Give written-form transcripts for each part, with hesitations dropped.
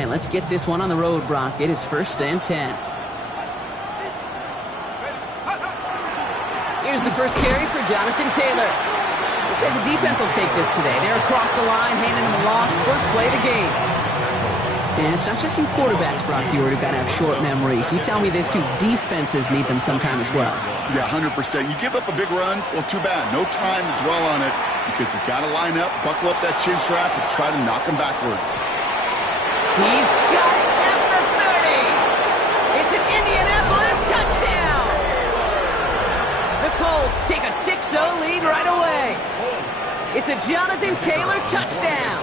right, let's get this one on the road, Brock. It is 1st and 10. Here's the first carry for Jonathan Taylor. Let's say the defense will take this today. They're across the line, handing him a loss. First play of the game. And it's not just some quarterbacks, Brock, who got to have short memories. You tell me these two defenses need them sometime as well. Yeah, 100%. You give up a big run, well, too bad. No time to dwell on it because you got to line up, buckle up that chin strap, and try to knock him backwards. He's got it at the 30. It's an Indianapolis touchdown. The Colts take a 6-0 lead right away. It's a Jonathan Taylor touchdown.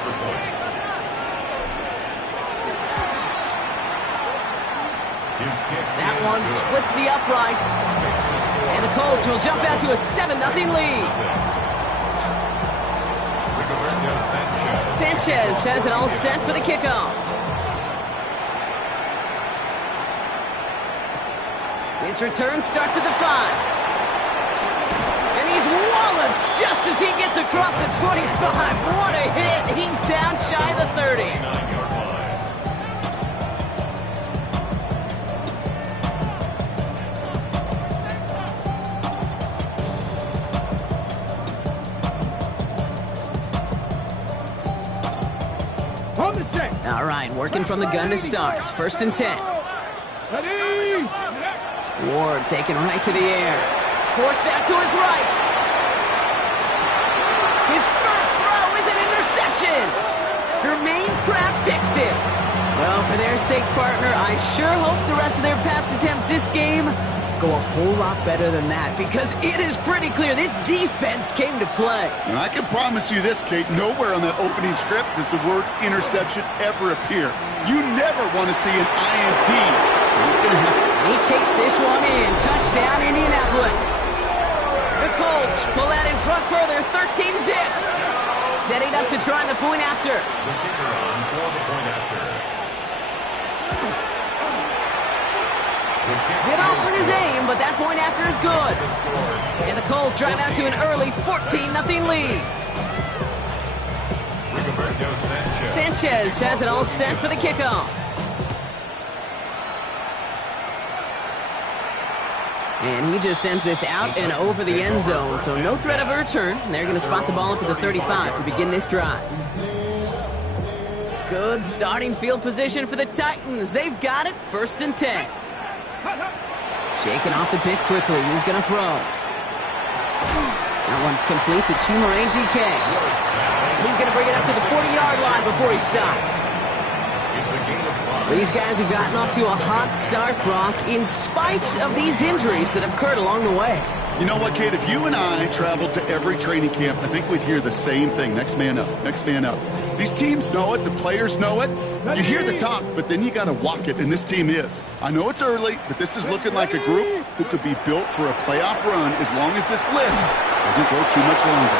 That one splits the uprights. And the Colts will jump out to a 7-0 lead. Sanchez has it all set for the kickoff. His return starts at the 5. And he's walloped just as he gets across the 25. What a hit. He's down shy of the 30. All right, working from the gun to start. 1st and 10. Ward taken right to the air. Forced out to his right. His first throw is an interception. Jermaine Pratt picks it. Well, for their sake, partner, I sure hope the rest of their pass attempts this game go a whole lot better than that, because it is pretty clear this defense came to play. And I can promise you this, Kate, nowhere on that opening script does the word interception ever appear. You never want to see an INT. He takes this one in. Touchdown, Indianapolis. The Colts pull that in front further, 13-zip. Setting up to try the point after. Get off with his aim, but that point after is good. And the Colts drive out to an early 14-0 lead. Sanchez has it all set for the kickoff. And he just sends this out and over the end zone, so no threat of a return. They're going to spot the ball up to the 35 to begin this drive. Good starting field position for the Titans. They've got it, 1st and 10. Shaking off the pick quickly. He's going to throw. That one's complete to Chimere DK. He's going to bring it up to the 40-yard line before he stopped. These guys have gotten off to a hot start, Brock, in spite of these injuries that have occurred along the way. You know what, Kate? If you and I traveled to every training camp, I think we'd hear the same thing. Next man up, next man up. These teams know it. The players know it. You hear the talk, but then you got to walk it, and this team is. I know it's early, but this is looking like a group who could be built for a playoff run as long as this list doesn't go too much longer.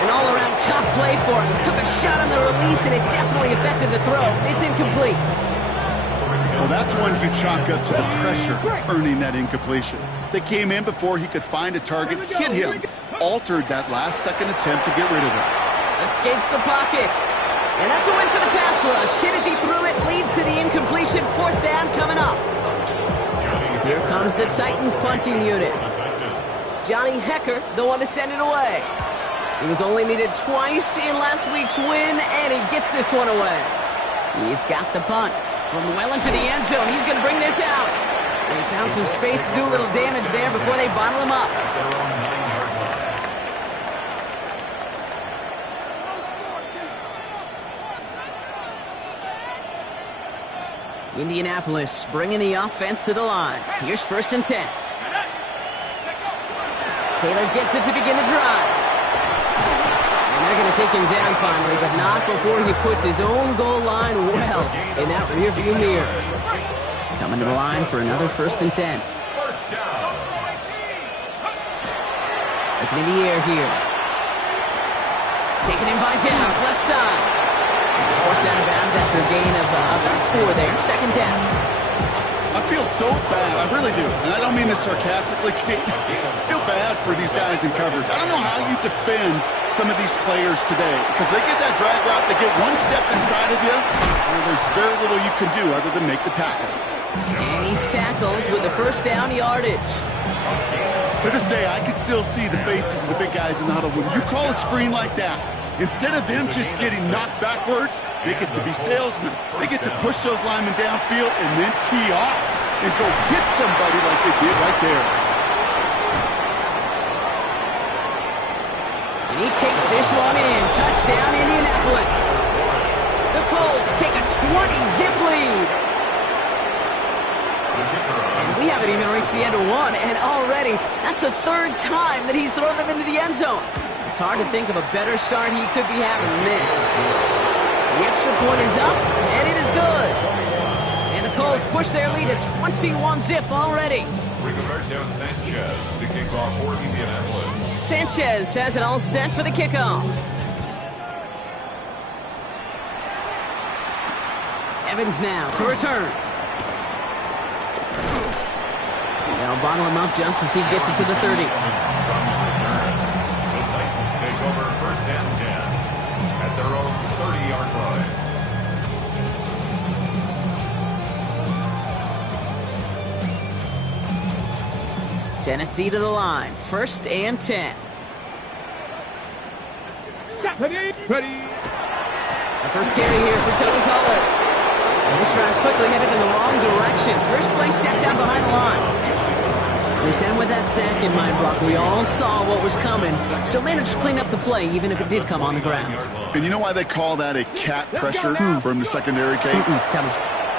An all-around tough play for him. He took a shot on the release, and it definitely affected the throw. It's incomplete. Well, that's one you chalk up to the pressure earning that incompletion. They came in before he could find a target, hit him, altered that last-second attempt to get rid of it. Escapes the pocket. And that's a win for the pass rush. Hit as he threw it, leads to the incompletion. 4th down coming up. Here comes the Titans punting unit. Johnny Hecker, the one to send it away. He was only needed twice in last week's win, and he gets this one away. He's got the punt. From well into the end zone, he's going to bring this out. They found some space to do a little damage there before they bottle him up. Indianapolis bringing the offense to the line. Here's 1st and 10. Taylor gets it to begin the drive. And they're going to take him down finally, but not before he puts his own goal line well in that rearview mirror. Coming to the line for another 1st and 10. Looking in the air here. Taken in by Downs, left side. He's forced out of bounds after a gain of about 4 there. 2nd down. I feel so bad. I really do. And I don't mean this sarcastically, Kate. I feel bad for these guys in coverage. I don't know how you defend some of these players today because they get that drag route, they get one step inside of you, and there's very little you can do other than make the tackle. And he's tackled with the first down yardage. To this day, I can still see the faces of the big guys in the huddle. When you call a screen like that, instead of them just getting knocked backwards, they get to be salesmen. They get to push those linemen downfield and then tee off and go hit somebody like they did right there. And he takes this one in. Touchdown, Indianapolis. The Colts take a 20-zip lead. And we haven't even reached the end of one, and already that's the third time that he's thrown them into the end zone. It's hard to think of a better start he could be having than this. The extra point is up, and it is good. And the Colts push their lead to 21-zip already. Rigoberto Sanchez to kick off for Indianapolis. Sanchez has it all set for the kickoff. Evans now to return. They'll bottle him up just as he gets it to the 30. Take over first and 10 at their own 30-yard line. Tennessee to the line. First and 10. Ready. The first carry here for Tony Pollard. And this drive's quickly headed in the wrong direction. First play set down behind the line. They said with that sack in mind, Brock, we all saw what was coming, so managed to clean up the play even if it did come on the ground. And you know why they call that a cat pressure from the secondary, Kate? Tell me.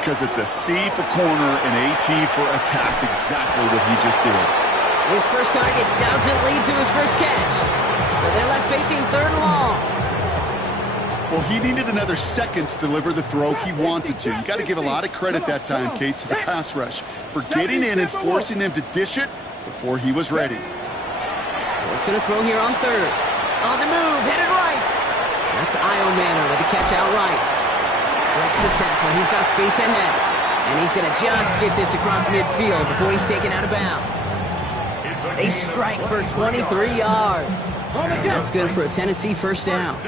Because it's a C for corner and AT for attack, exactly what he just did. His first target doesn't lead to his first catch, so they're left facing third and long. Well, he needed another second to deliver the throw he wanted to. You got to give a lot of credit that time, Kate, to the pass rush for getting in and forcing him to dish it before he was ready. It's going to throw here on third. On the move, headed right. That's Io Manor with the catch out right. Breaks the tackle. He's got space ahead. And he's going to just get this across midfield before he's taken out of bounds. They strike for 23 yards. And that's good for a Tennessee first down.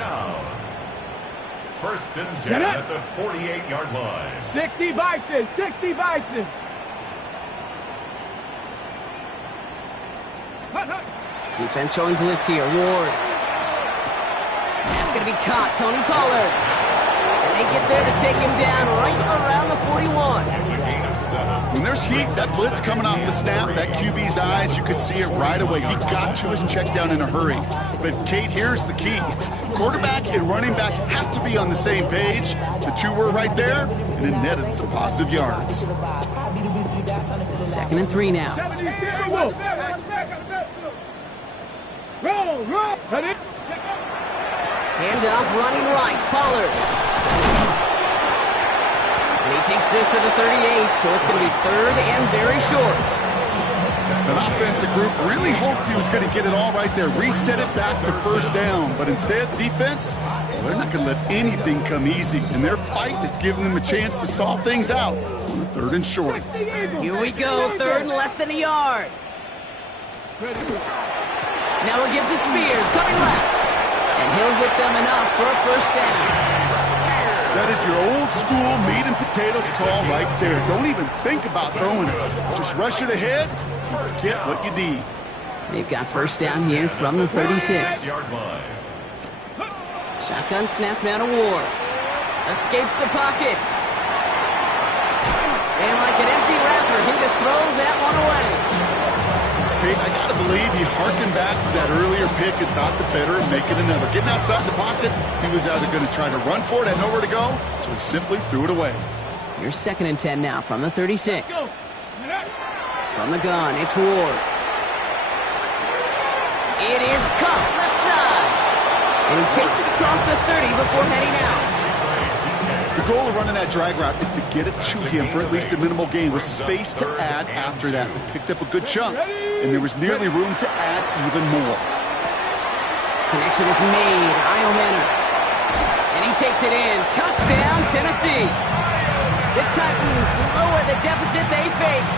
First and 10 at the 48-yard line. 60 Bison, 60 Bison. Defense throwing blitz here. Ward. That's going to be caught. Tony Pollard. And they get there to take him down right around the 41. When there's heat, that blitz coming off the snap, that QB's eyes, you could see it right away. He got to his check down in a hurry. But, Kate, here's the key. Quarterback and running back have to be on the same page. The two were right there, and it netted some positive yards. Second and 3 now. Roll. Ready. Hand off, running right. Pollard. And he takes this to the 38, so it's going to be third and very short. An offensive group really hoped he was going to get it all right there, reset it back to first down. But instead, defense, well, they're not going to let anything come easy. And their fight is giving them a chance to stall things out on the third and short. Here we go, third and less than a yard. Now we'll give to Spears, coming left. And he'll get them enough for a first down. That is your old school meat and potatoes call right there. Don't even think about throwing it. Just rush it ahead. Get what you need. They've got first down here from the 36. Shotgun snap now to Ward. Escapes the pocket. And like an empty wrapper, he just throws that one away. Kate, I got to believe he harkened back to that earlier pick and thought the better of making another. Getting outside the pocket, he was either going to try to run for it, had nowhere to go, so he simply threw it away. Here's second and 10 now from the 36. From the gun, it's Ward. It is caught left side. And he takes it across the 30 before heading out. The goal of running that drag route is to get it to him for at least a minimal gain with space to add after that. They picked up a good chunk, and there was nearly room to add even more. Connection is made. Io Manor. And he takes it in. Touchdown, Tennessee. The Titans lower the deficit they face.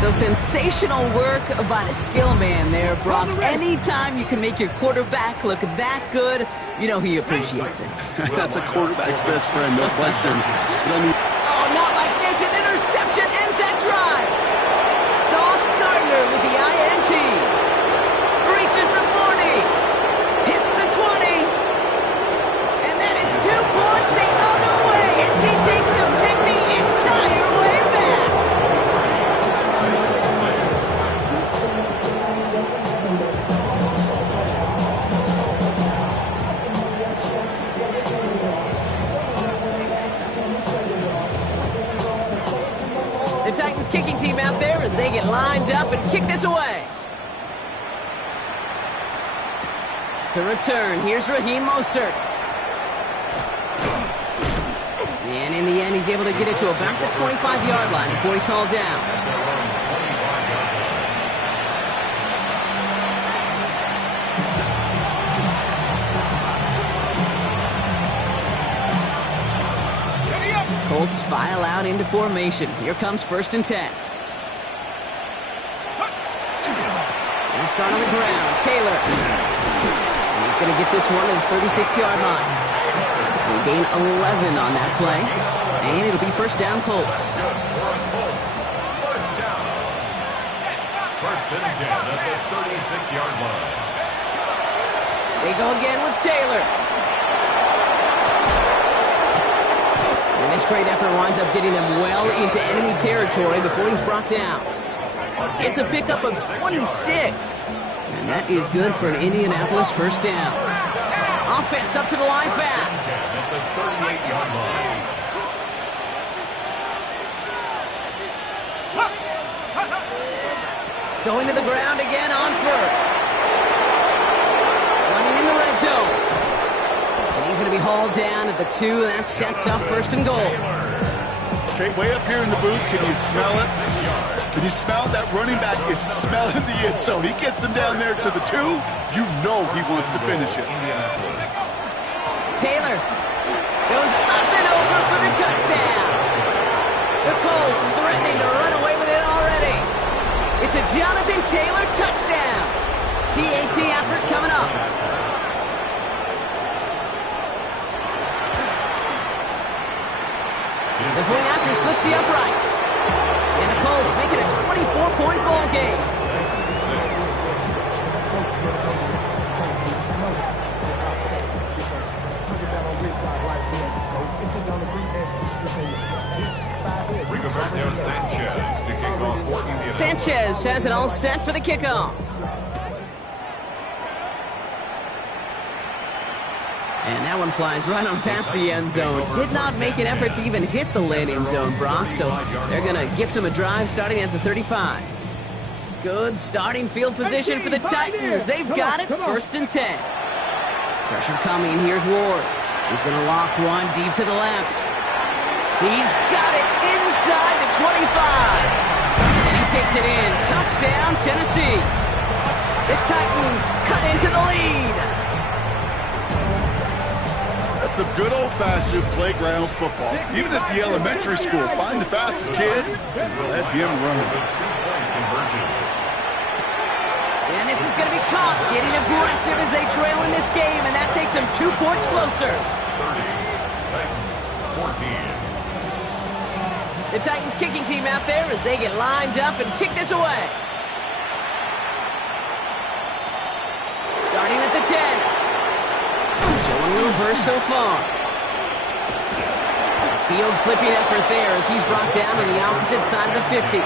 So sensational work by the skill man there, Brock. Anytime you can make your quarterback look that good, you know he appreciates it. That's a quarterback's best friend, no question. Oh, not like this. An interception ends that drive. Sauce Gardner with the INT. Reaches the 40. Hits the 20. And that is 2 points the other way as he takes the pick the entire way back. The Titans kicking team out there as they get lined up and kick this away. To return, here's Raheem Mostert. And in the end, he's able to get it to about the 25-yard line before he's hauled down. Colts file out into formation. Here comes 1st and 10. They'll start on the ground. Taylor. And he's going to get this one to the 36-yard line. We'll gain 11 on that play. And it'll be 1st down Colts. First down. 1st and 10 at the 36-yard line. They go again with Taylor. And this great effort winds up getting them well into enemy territory before he's brought down. It's a pickup of 26. And that is good for an Indianapolis 1st down. Offense up to the line fast. At the 38-yard line. Going to the ground again on 1st. Running in the red zone. And he's going to be hauled down at the 2. That sets up 1st and goal. Okay, way up here in the booth, can you smell it? Can you smell that running back is smelling the end zone? He gets him down there to the 2. You know he wants to finish it. Taylor goes up and over for the touchdown. The Colts threatening to run away with it already. It's a Jonathan Taylor touchdown. PAT effort coming up. The point after splits the uprights. And the Colts make it a 24-point ball game. Sanchez has it all set for the kickoff. And that one flies right on past the end zone. Did not make an effort to even hit the landing zone, Brock, so they're going to gift him a drive starting at the 35. Good starting field position for the Titans. They've got it, 1st and 10. Pressure coming, here's Ward. He's going to loft one deep to the left. He's got it inside the 25. And he takes it in. Touchdown, Tennessee. The Titans cut into the lead. That's some good old-fashioned playground football. Even at the elementary school, find the fastest kid and let him run. And this is going to be caught, getting aggressive as they trail in this game, and that takes them 2 points closer. 30, Titans 14. The Titans kicking team out there as they get lined up and kick this away. Starting at the 10. Showing a little burst so far. Field flipping effort there as he's brought down on the opposite side of the 50.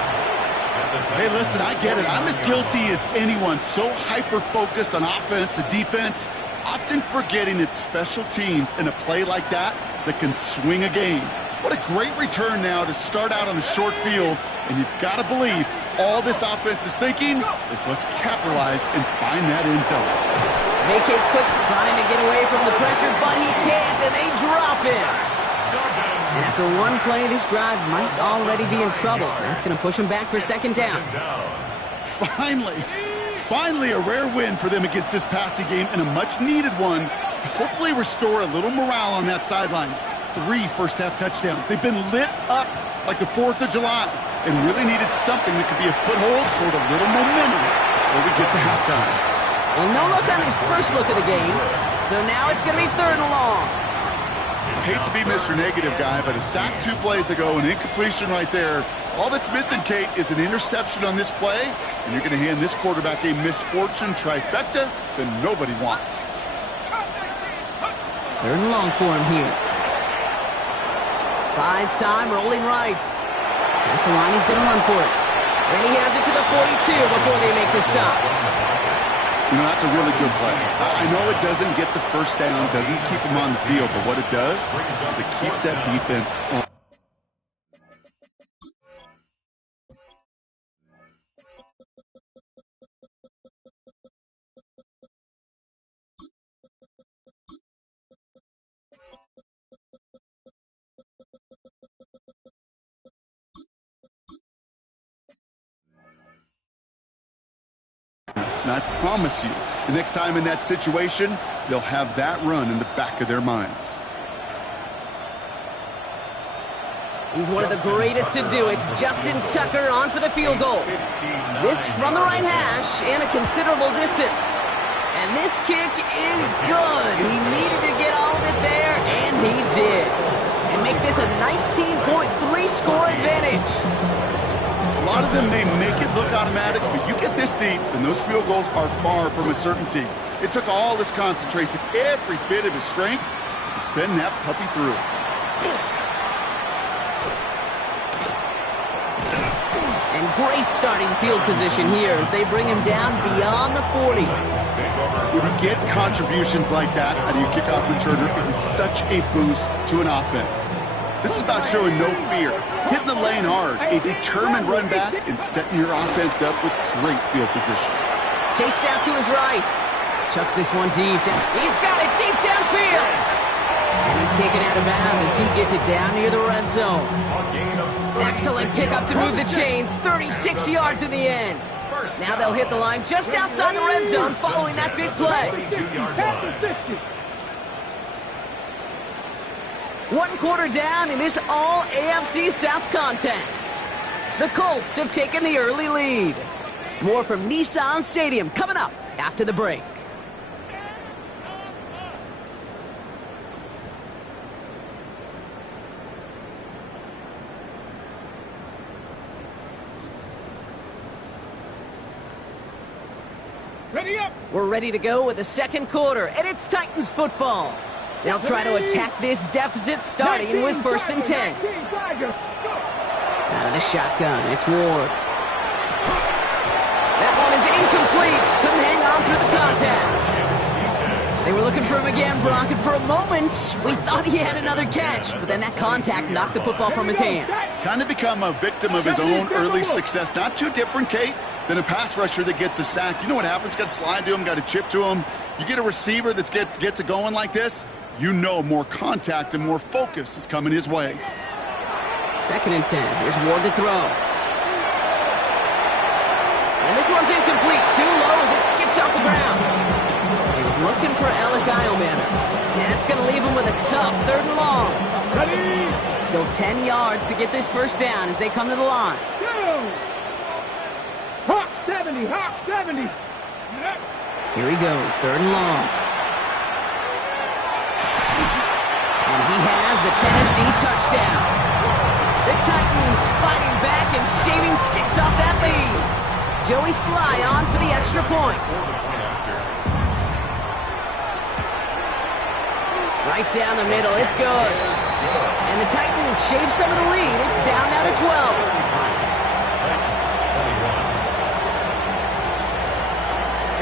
Hey, listen, I get it. I'm as guilty as anyone. So hyper-focused on offense and defense, often forgetting it's special teams in a play like that can swing a game. What a great return now to start out on a short field, and you've got to believe all this offense is thinking is let's capitalize and find that end zone. Vacates quick, trying to get away from the pressure, but he can't, and they drop him. And after one play, this drive might already be in trouble. That's going to push him back for 2nd down. Finally a rare win for them against this passing game, and a much-needed one to hopefully restore a little morale on that sidelines. 3 first-half touchdowns. They've been lit up like the 4th of July and really needed something that could be a foothold toward a little momentum before we get to halftime. Well, no look on his first look of the game, so now it's going to be 3rd and long. I hate to be Mr. Negative guy, but a sack 2 plays ago, an incompletion right there. All that's missing, Kate, is an interception on this play, and you're going to hand this quarterback a misfortune trifecta that nobody wants. 3rd and long for him here. Buys time, rolling right. That's the line, he's going to run for it. And he has it to the 42 before they make the stop. You know, that's a really good play. I know it doesn't get the first down, doesn't keep them on the field, but what it does is it keeps that defense on. And I promise you, the next time in that situation, they'll have that run in the back of their minds. He's one of the greatest to do it. Justin Tucker on for the field goal. This from the right hash and a considerable distance. And this kick is good. He needed to get all of it there, and he did. And make this a 19.3 score advantage. A lot of them may make it look automatic, but you get this deep, and those field goals are far from a certainty. It took all his concentration, every bit of his strength, to send that puppy through. And great starting field position here as they bring him down beyond the 40. When you get contributions like that out of your kickoff returner, it is such a boost to an offense. This is about showing no fear, hitting the lane hard, a determined run back, and setting your offense up with great field position. Chased out to his right. Chucks this one deep down. He's got it deep downfield. And he's taken out of bounds as he gets it down near the red zone. Excellent pickup to move the chains. 36 yards in the end. Now they'll hit the line just outside the red zone following that big play. 1 quarter down in this all-AFC South contest. The Colts have taken the early lead. More from Nissan Stadium coming up after the break. Ready up. We're ready to go with the 2nd quarter, and it's Titans football. They'll try to attack this deficit starting with 1st and 10. Out of the shotgun, it's Ward. That one is incomplete. Couldn't hang on through the contact. They were looking for him again, Brock, and for a moment, we thought he had another catch, but then that contact knocked the football from his hands. Kind of become a victim of his own early success. Not too different, Kate, than a pass rusher that gets a sack. You know what happens? Got to slide to him, got to chip to him. You get a receiver that gets it going like this, you know more contact and more focus is coming his way. 2nd and 10. Here's Ward to throw. And this one's incomplete. Too low as it skips off the ground. He was looking for Alec Iomanner. And that's going to leave him with a tough 3rd and long. Ready. Still 10 yards to get this first down as they come to the line. Go. Hawk 70. Hawk 70. Here he goes. 3rd and long. And he has the Tennessee touchdown. The Titans fighting back and shaving 6 off that lead. Joey Sly on for the extra point. Right down the middle, it's good. And the Titans shave some of the lead. It's down now to 12.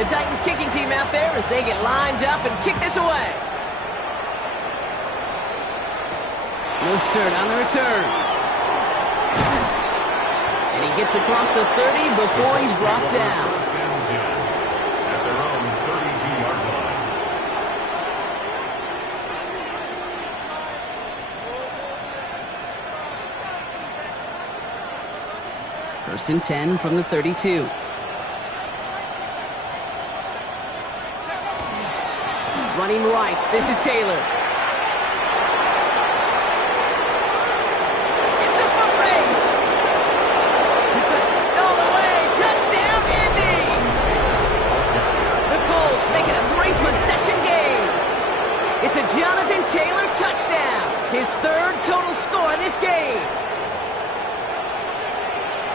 The Titans kicking team out there as they get lined up and kick this away. Mostert on the return. And he gets across the 30 before he's brought down. At their own 32-yard line. 1st and 10 from the 32. Running right, this is Taylor.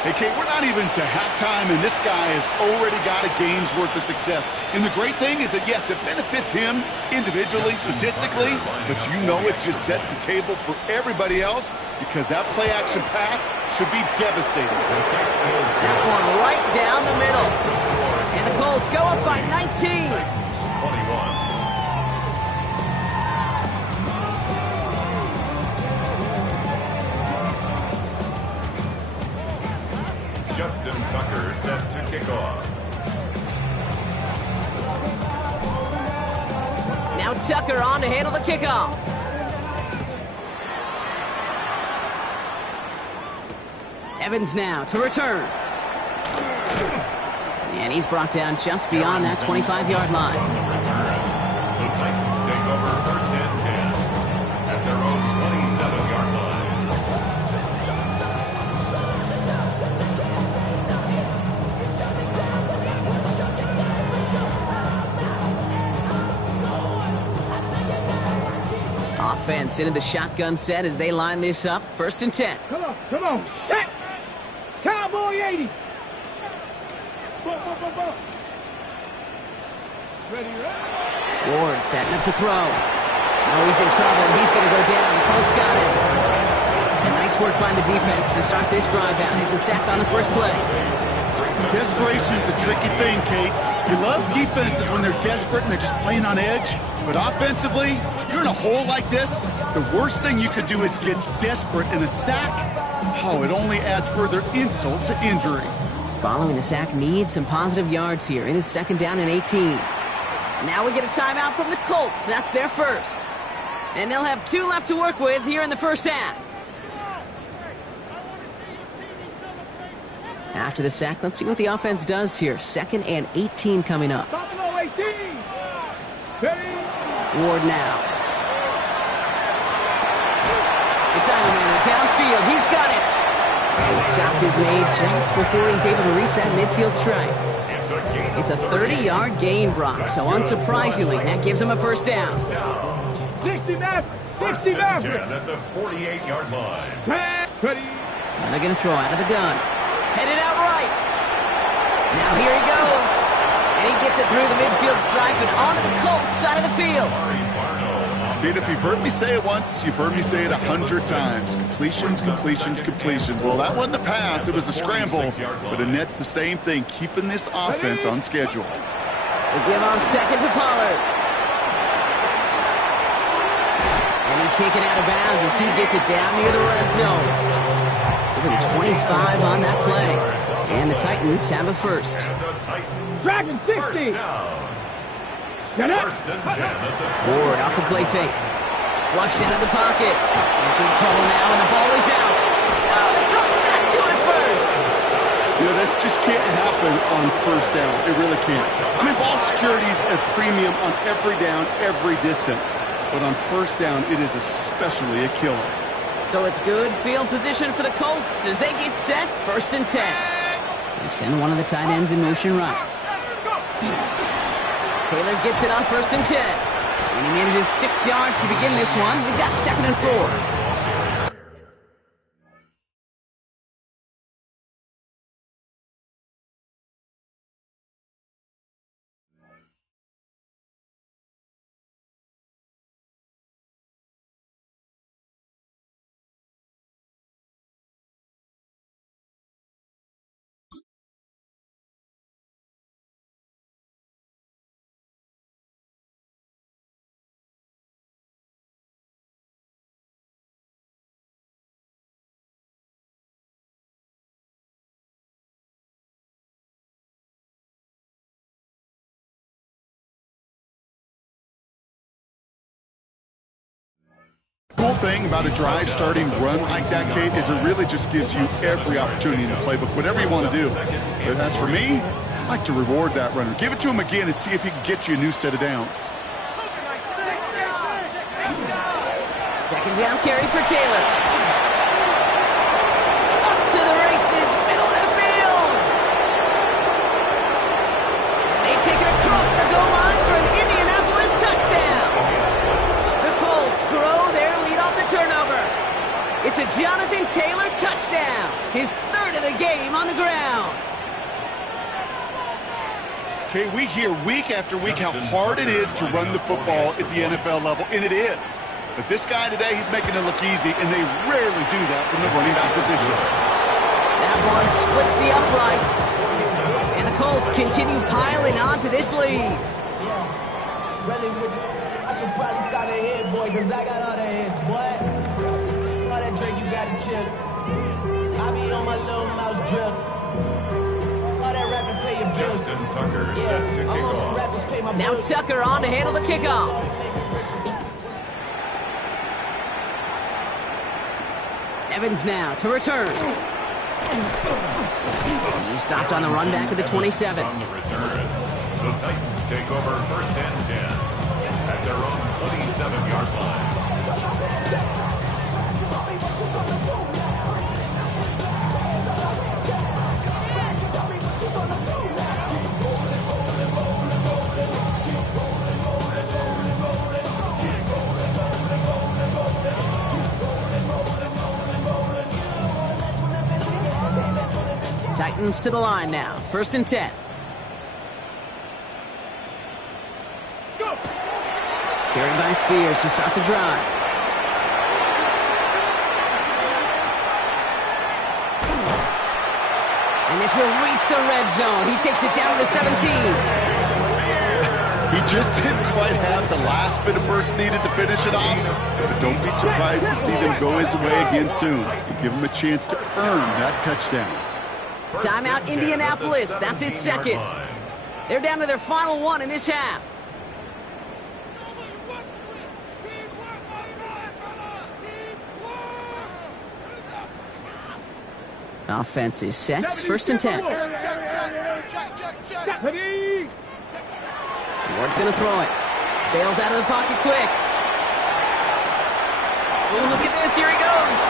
Hey, Kate, we're not even to halftime, and this guy has already got a game's worth of success. And the great thing is that, yes, it benefits him individually, statistically, but you know it just sets the table for everybody else because that play-action pass should be devastating. That one right down the middle. And the Colts go up by 19. 21. Justin Tucker set to kick off. Now Tucker on to handle the kickoff. Evans now to return. And he's brought down just beyond that 25-yard line. The Titans take over first and 10 at their own 27-yard line. Offense into the shotgun set as they line this up. First and 10. Come on. Set. Cowboy 80. Bo. Ready, right? Ward setting up to throw. Oh, he's in trouble. He's going to go down. The Colts got him. And nice work by the defense to start this drive out. It's a sack on the first play. Desperation's a tricky thing, Kate. You love defenses when they're desperate and they're just playing on edge. But offensively, you're in a hole like this, the worst thing you could do is get desperate in a sack. Oh, it only adds further insult to injury. Following the sack needs some positive yards here. It is second down and 18. Now we get a timeout from the Colts. That's their first. And they'll have 2 left to work with here in the first half. After the sack, let's see what the offense does here. Second and 18 coming up. Buffalo 18. Ready. Ward now. It's Ironman downfield. He's got it. And the stop is made just before he's able to reach that midfield strike. It's a 30-yard gain, Brock. So unsurprisingly, that gives him a first down. 60 Maverick. At the 48-yard line. Ready. And they're going to throw out of the gun. Headed out right. Now here he goes. And he gets it through the midfield stripe and onto the Colts side of the field. Kate, if you've heard me say it once, you've heard me say it 100 times. Completions. Well, that wasn't a pass. It was a scramble. But Annette's the same thing, keeping this offense on schedule. They give on second to Pollard. And he's taken out of bounds as he gets it down near the red zone. Given 25 on that play. And the Titans have a first. Dragon 60. Ward off the play fake. Flushed out of the pocket. In big trouble now, and the ball is out. Oh, the Colts got to it first. You know, this just can't happen on first down. It really can't. I mean, ball security's a premium on every down, every distance. But on first down, it is especially a killer. So it's good field position for the Colts as they get set. First and 10. They send one of the tight ends in motion right. Taylor gets it on first and 10. And he manages 6 yards to begin this one. We've got second and 4. Cool thing about a drive starting run like that, Kate, is it really just gives you every opportunity in the playbook, whatever you want to do. But as for me, I like to reward that runner. Give it to him again and see if he can get you a new set of downs. Second down carry for Taylor. Up to the races, middle of the field. And they take it across the goal line for an Indianapolis touchdown. The Colts grow their lead off the turnover. It's a Jonathan Taylor touchdown. His third of of the game on the ground. Okay, we hear week after week how hard it is to run the football at the NFL level, and it is. But this guy today, he's making it look easy, and they rarely do that from the running back position. That one splits the uprights. And the Colts continue piling on to this lead. Really, I should probably sign a hit, boy, because I got all the hits, boy. All that drink, you got to chill. I be on my little mouse drip. All that rapping, pay your bills. Justin Tucker set to kick off. Rappers pay my Now bills. Tucker on to handle the kickoff. Evans now to return. He's stopped on the run back of the 27. On the return, the Titans take over 1st and 10 at their own 27-yard line. Titans to the line now. 1st and 10. Carried by Spears to start the drive. And this will reach the red zone. He takes it down to the 17. He just didn't quite have the last bit of burst needed to finish it off. But don't be surprised to see them go his way again soon. Give him a chance to earn that touchdown. Timeout Indianapolis. That's its second. They're down to their final one in this half. Offense is set. 1st and 10. Ward's going to throw it. Bails out of the pocket quick. Oh, look at this. Here he goes.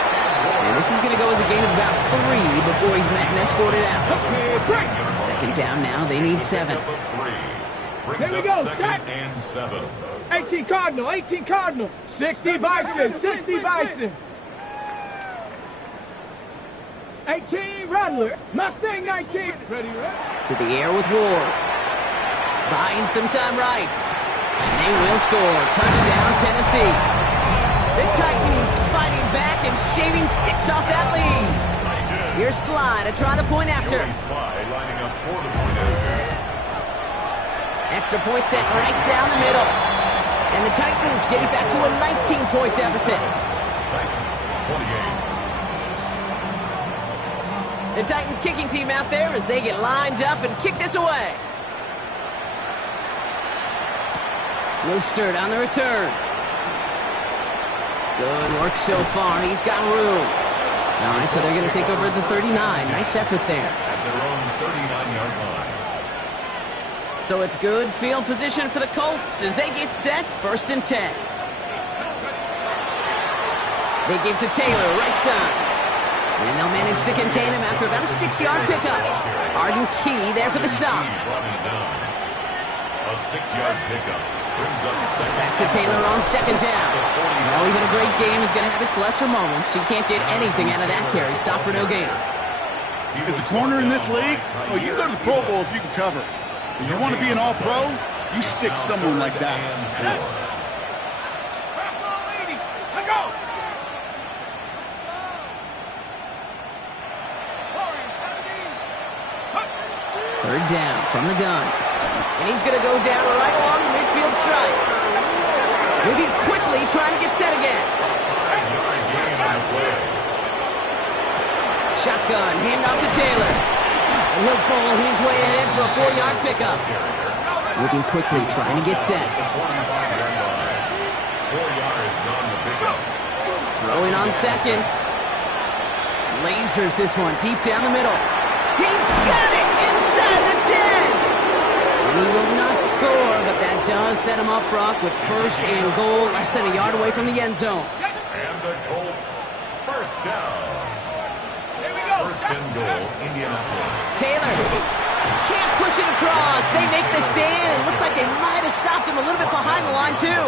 And this is going to go as a gain of about 3 before he's met and escorted out. 2nd down now. They need 7. Brings Here we up go. 2nd and 7. 18 Cardinal, 18 Cardinal. 60 Bison, 60 Bison. 18 Rattler. Mustang 19. Ready, right? To the air with Ward. Buying some time right. And they will score. Touchdown, Tennessee. The Titans fighting back and shaving 6 off that lead. Here's Sly to try the point after. Sly lining up for the point after. Extra point set right down the middle. And the Titans get it back to a 19-point deficit. Titans 28. The Titans kicking team out there as they get lined up and kick this away. Mostert on the return. Good work so far. He's got room. All right, so they're going to take over the 39. Nice effort there. At their own 39-yard line. So it's good field position for the Colts as they get set. 1st and 10. They give to Taylor, right side. And they'll manage to contain him after about a 6-yard pickup. Arden Key there for the stop. A 6-yard pickup. Brings up 2nd. Back to Taylor on 2nd down. Well, even a great game is going to have its lesser moments. You can't get anything out of that carry. Stop for no gain. As a corner in this league, oh, you can go to the Pro Bowl if you can cover. If you want to be an all-pro, you stick someone like that. 3rd down from the gun. And he's going to go down right along the midfield stripe. Moving quickly, trying to get set again. Shotgun, handoff to Taylor. And he'll pull his way ahead for a 4-yard pickup. Moving quickly, trying to get set. 4 yards on the pickup. Throwing on 2nd. Lasers this one deep down the middle. He's got it inside the 10. And he will not score, but that does set him up, Brock, with 1st and goal, less than a yard away from the end zone. And the Colts, 1st down. 1st and goal, Indianapolis. Taylor can't push it across. They make the stand. It looks like they might have stopped him a little bit behind the line, too.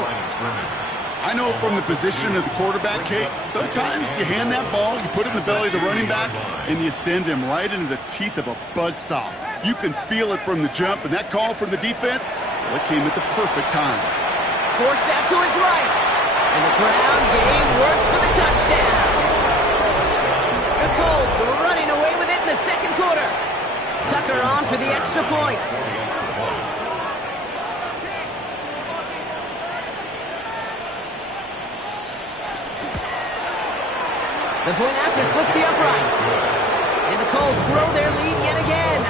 I know from the position of the quarterback, Kate, sometimes you hand that ball, you put it in the belly of the running back, and you send him right into the teeth of a buzzsaw. You can feel it from the jump, and that call from the defense, well, it came at the perfect time. Forced out to his right. And the ground game works for the touchdown. The Colts running away with it in the second quarter. Tucker on for the extra point. The point after splits the uprights. And the Colts grow their lead yet again.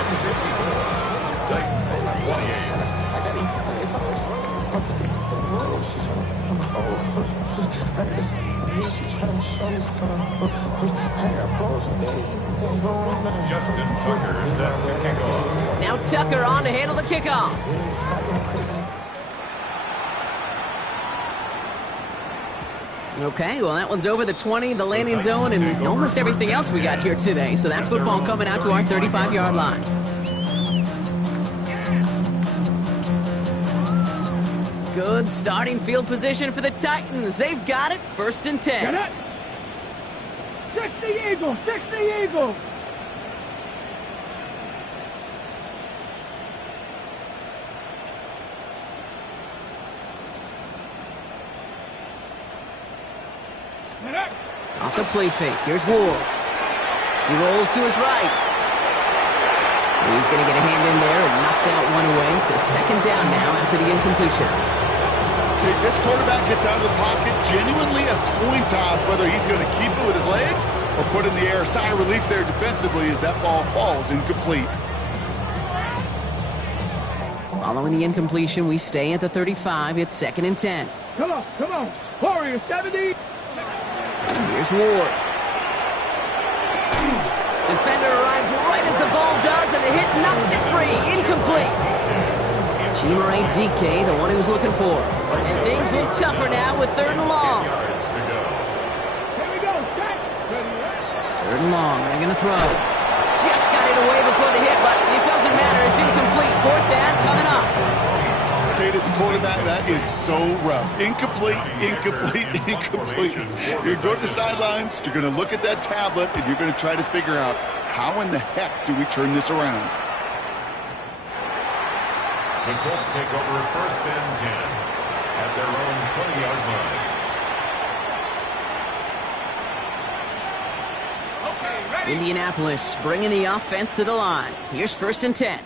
Justin Tucker set to kick off. Now Tucker on to handle the kickoff. Okay, well, that one's over the 20, the landing zone, and almost everything else we got here today. So that football coming out to our 35-yard line. Good starting field position for the Titans. They've got it, 1st and 10. Get it? 60 Eagles, 60 Eagles. Off the play fake. Here's Ward. He rolls to his right. He's going to get a hand in there and knock that one away. So 2nd down now after the incompletion. Okay, this quarterback gets out of the pocket, genuinely a coin toss whether he's going to keep it with his legs or put it in the air. Sigh of relief there defensively as that ball falls incomplete. Following the incompletion, we stay at the 35. It's 2nd and 10. Come on, come on. Warriors, 70. Here's Ward. Defender arrives right as the ball does, and the hit knocks it free. Incomplete. Chimere DK, the one he was looking for. And things look tougher now with 3rd and long. Here we go. 3rd and long. They're going to throw. Just got it away before the hit, but it doesn't matter. It's incomplete. 4th down coming up. Kate, as a quarterback, that is so rough. Incomplete, incomplete, incomplete. You're going to the sidelines, you're going to look at that tablet, and you're going to try to figure out how in the heck do we turn this around. The Colts take over 1st and 10 at their own 20-yard line. Indianapolis bringing the offense to the line. Here's 1st and 10.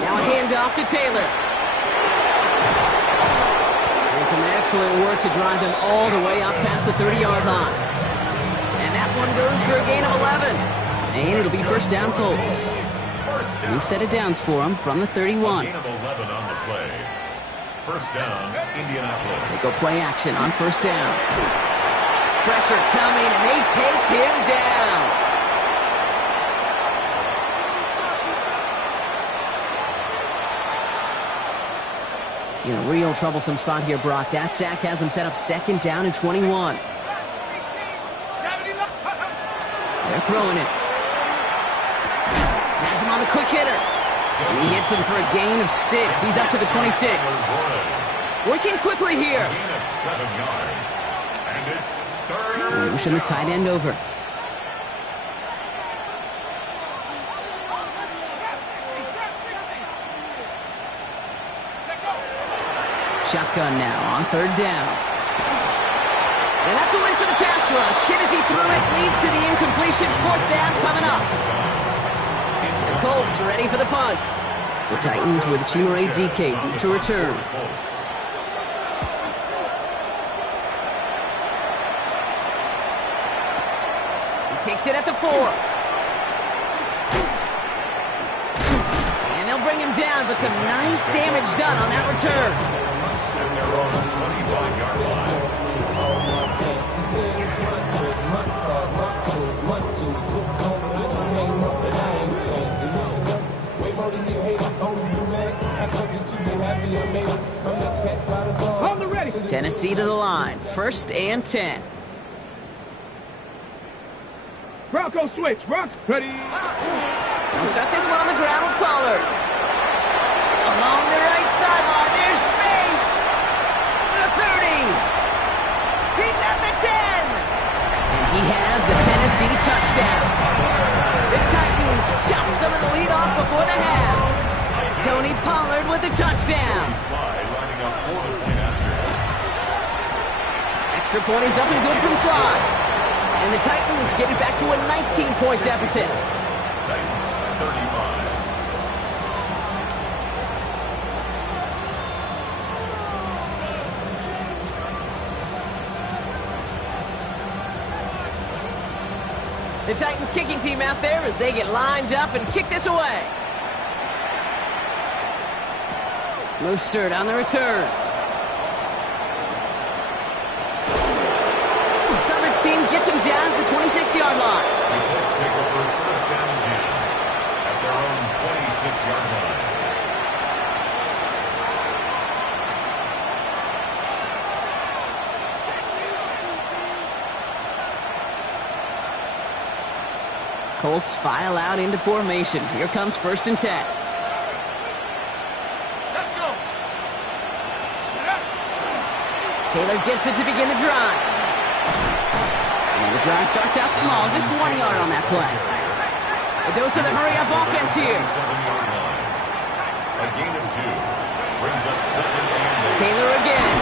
Now a handoff to Taylor. And some excellent work to drive them all the way up past the 30-yard line. And that one goes for a gain of 11. And it'll be 1st down Colts. New set of downs for them from the 31. Gain of 11 on the play. 1st down, Indianapolis. They go play action on 1st down. Pressure coming, and they take him down. In a real troublesome spot here, Brock. That sack has him set up 2nd down and 21. They're throwing it. Has him on the quick hitter. And he hits him for a gain of 6. He's up to the 26. Working quickly here. Gain of 7 yards. And it's 3rd. Motion the tight end over. Shotgun now on 3rd down. And that's a win for the pass rush. Hit as he threw it, leads to the incompletion. 4th down coming up. The Colts ready for the punt. The Titans with Chimere DK deep to return. He takes it at the 4. And they'll bring him down, but some nice damage done on that return. At their own 25-yard line. On the ready. Tennessee to the line. 1st and 10. Bronco switch. Bronco ready. We'll start this one on the ground with Pollard. Along the right sideline. There's space. The 30. He's at the 10. And he has the Tennessee touchdown. The Titans chop some of the lead off before the half. Tony Pollard with the touchdown. Extra point is up and good from Sly. And the Titans get it back to a 19-point deficit. Titans 35. The Titans kicking team out there as they get lined up and kick this away. Mostert on the return. Coverage team gets him down at the 26-yard line. The Colts take over first down and 10 at their own 26-yard line. Colts file out into formation. Here comes 1st and 10. Taylor gets it to begin the drive. And the drive starts out small, just 1 yard on that play. A dose of the hurry-up offense here. 7-yard line. A gain of 2 brings up 2nd and 8. Taylor again.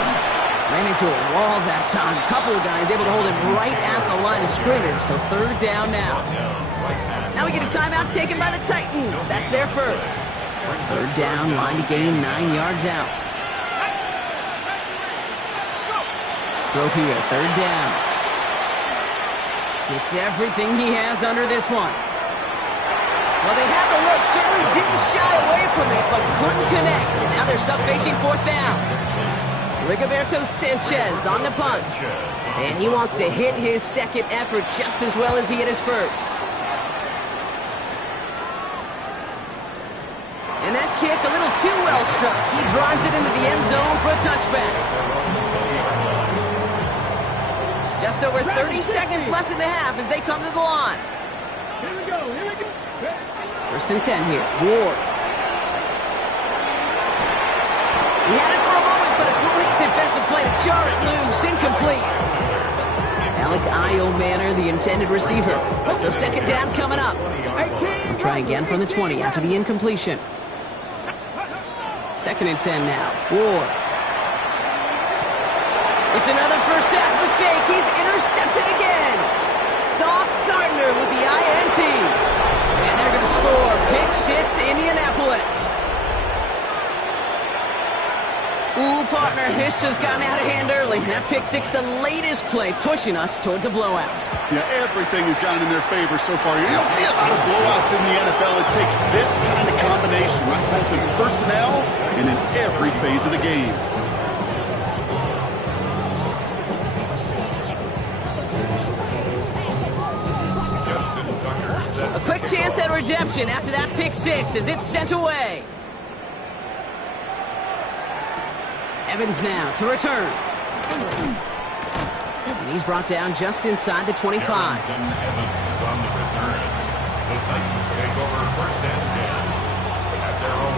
Ran into a wall that time. A couple of guys able to hold him right at the line of scrimmage, so 3rd down now. Now we get a timeout taken by the Titans. That's their first. 3rd down, line to gain 9 yards out. Throw here, 3rd down. Gets everything he has under this one. Well, they had the look, certainly didn't shy away from it, but couldn't connect. And now they're stuck facing 4th down. Rigoberto Sanchez on the punt. And he wants to hit his second effort just as well as he hit his first. And that kick a little too well struck. He drives it into the end zone for a touchback. Just over 30 seconds left in the half as they come to the line. Here we go, here we go. 1st and 10 here. Ward. He had it for a moment, but a great defensive play to jar it loose. Incomplete. Alec Manor, the intended receiver. So 2nd down coming up. We'll try again from the 20 after the incompletion. 2nd and 10 now. Ward. It's another first half mistake. He's intercepted again. Sauce Gardner with the INT. And they're going to score. Pick 6, Indianapolis. Ooh, partner, this has gotten out of hand early. That pick 6, the latest play, pushing us towards a blowout. Yeah, everything has gone in their favor so far. You don't see a lot of blowouts in the NFL. It takes this kind of combination, right? Both in personnel and in every phase of the game. A quick chance at redemption after that pick 6 as it's sent away. Evans now to return. And he's brought down just inside the 25. Evans on the return. The Titans take over first and 10 at their own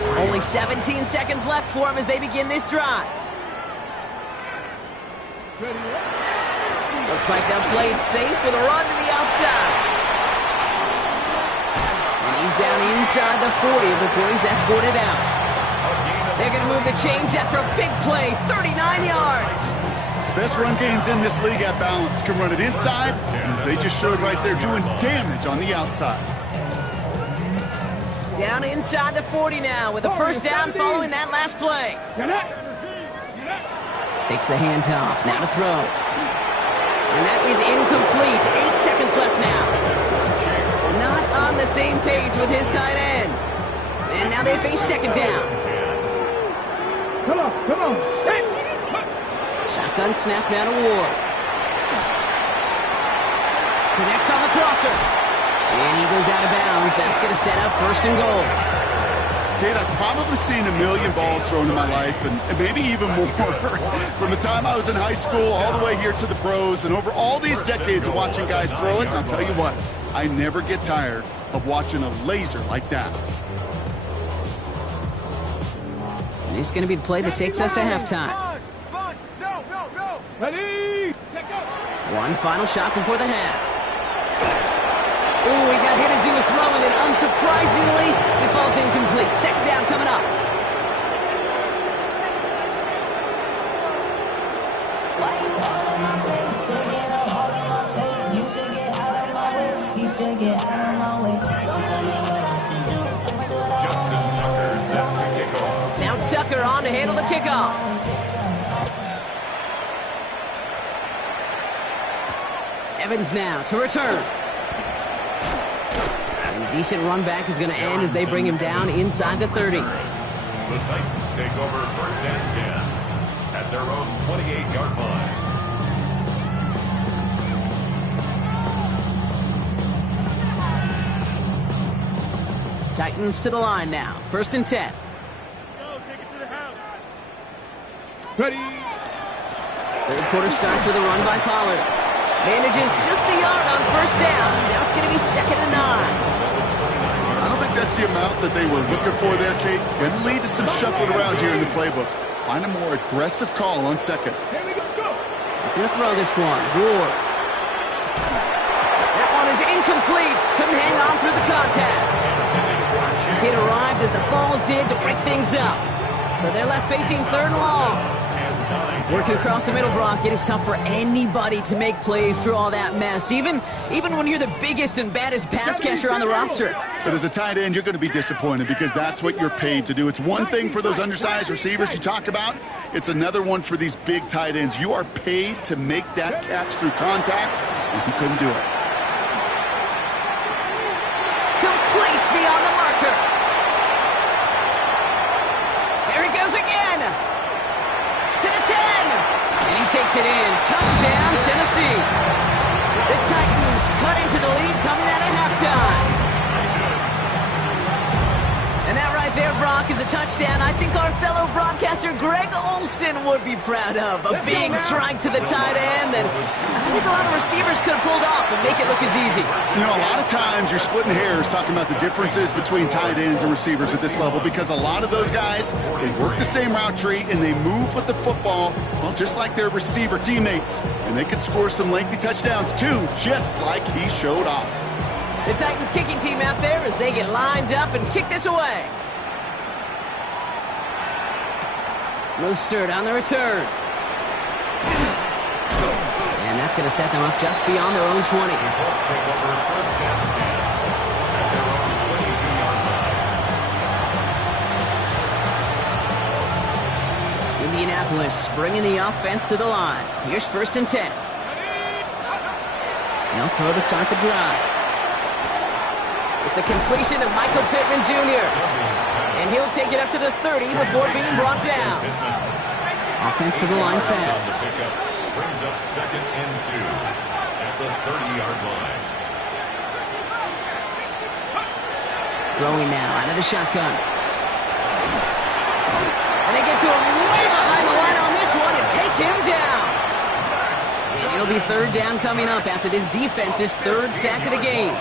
23. Only 17 seconds left for him as they begin this drive. Looks like they'll play it safe with a run to the outside. And he's down inside the 40 before he's escorted out. They're going to move the chains after a big play, 39 yards. Best run games in this league at balance. Can run it inside, as they just showed right there, doing damage on the outside. Down inside the 40 now with a first down following that last play. Takes the handoff, now to throw. And that is incomplete. 8 seconds left now. Not on the same page with his tight end. And now they face 2nd down. Come on, come on. Shotgun snap now to Ward. Connects on the crosser. And he goes out of bounds. That's going to set up 1st and goal. Kate, I've probably seen a million balls thrown in my life, and maybe even more. From the time I was in high school all the way here to the pros, and over all these decades of watching guys throw it, and I'll tell you what, I never get tired of watching a laser like that. And it's going to be the play that takes us to halftime. Ready? One final shot before the half. Ooh, he got hit as he was throwing it. Unsurprisingly, it falls incomplete. Second down coming up. Justin Tucker set to kick off. Now Tucker on to handle the kickoff. Evans now to return. And a decent run back is going to end as they bring him down inside the 30. The Titans take over first and 10 at their own 28-yard line. Titans to the line now. First and 10. Go, take it to the house. Ready? Third quarter starts with a run by Pollard. Manages just a yard on first down. Now it's going to be second and 9. I don't think that's the amount that they were looking for there, Kate. Going to lead to some shuffling around here in the playbook. Find a more aggressive call on second. Here we go. Going to throw this one. Ward. That one is incomplete. Couldn't hang on through the contact. It arrived as the ball did to break things up. So they're left facing third and long. Working across the middle, Brock, it is tough for anybody to make plays through all that mess, even when you're the biggest and baddest pass catcher on the roster. But as a tight end, you're going to be disappointed because that's what you're paid to do. It's one thing for those undersized receivers you talk about. It's another one for these big tight ends. You are paid to make that catch through contact, and he couldn't do it. Complete beyond the marker. There he goes again. To the 10. And he takes it in. Touchdown, Tennessee. The Titans cut into the lead coming out of halftime. And that right there, Brock, is a touchdown I think our fellow broadcaster Greg Olson would be proud of. A big strike to the tight end that I don't think a lot of receivers could have pulled off and make it look as easy. You know, a lot of times you're splitting hairs talking about the differences between tight ends and receivers at this level because a lot of those guys, they work the same route tree and they move with the football, well, just like their receiver teammates. And they can score some lengthy touchdowns too, just like he showed off. The Titans kicking team out there as they get lined up and kick this away. Mostert on the return. And that's going to set them up just beyond their own 20. The Colts take over first and 10 at their own 22-yard line. Indianapolis bringing the offense to the line. Here's first and 10. They'll throw to start the drive. It's a completion of Michael Pittman Jr. And he'll take it up to the 30 before being brought down. Offense to the line fast. Brings up second and 2 at the 30-yard line. Throwing now out of the shotgun. And they get to him way behind the line on this one and take him down. And it'll be third down coming up after this defense's third sack of the game.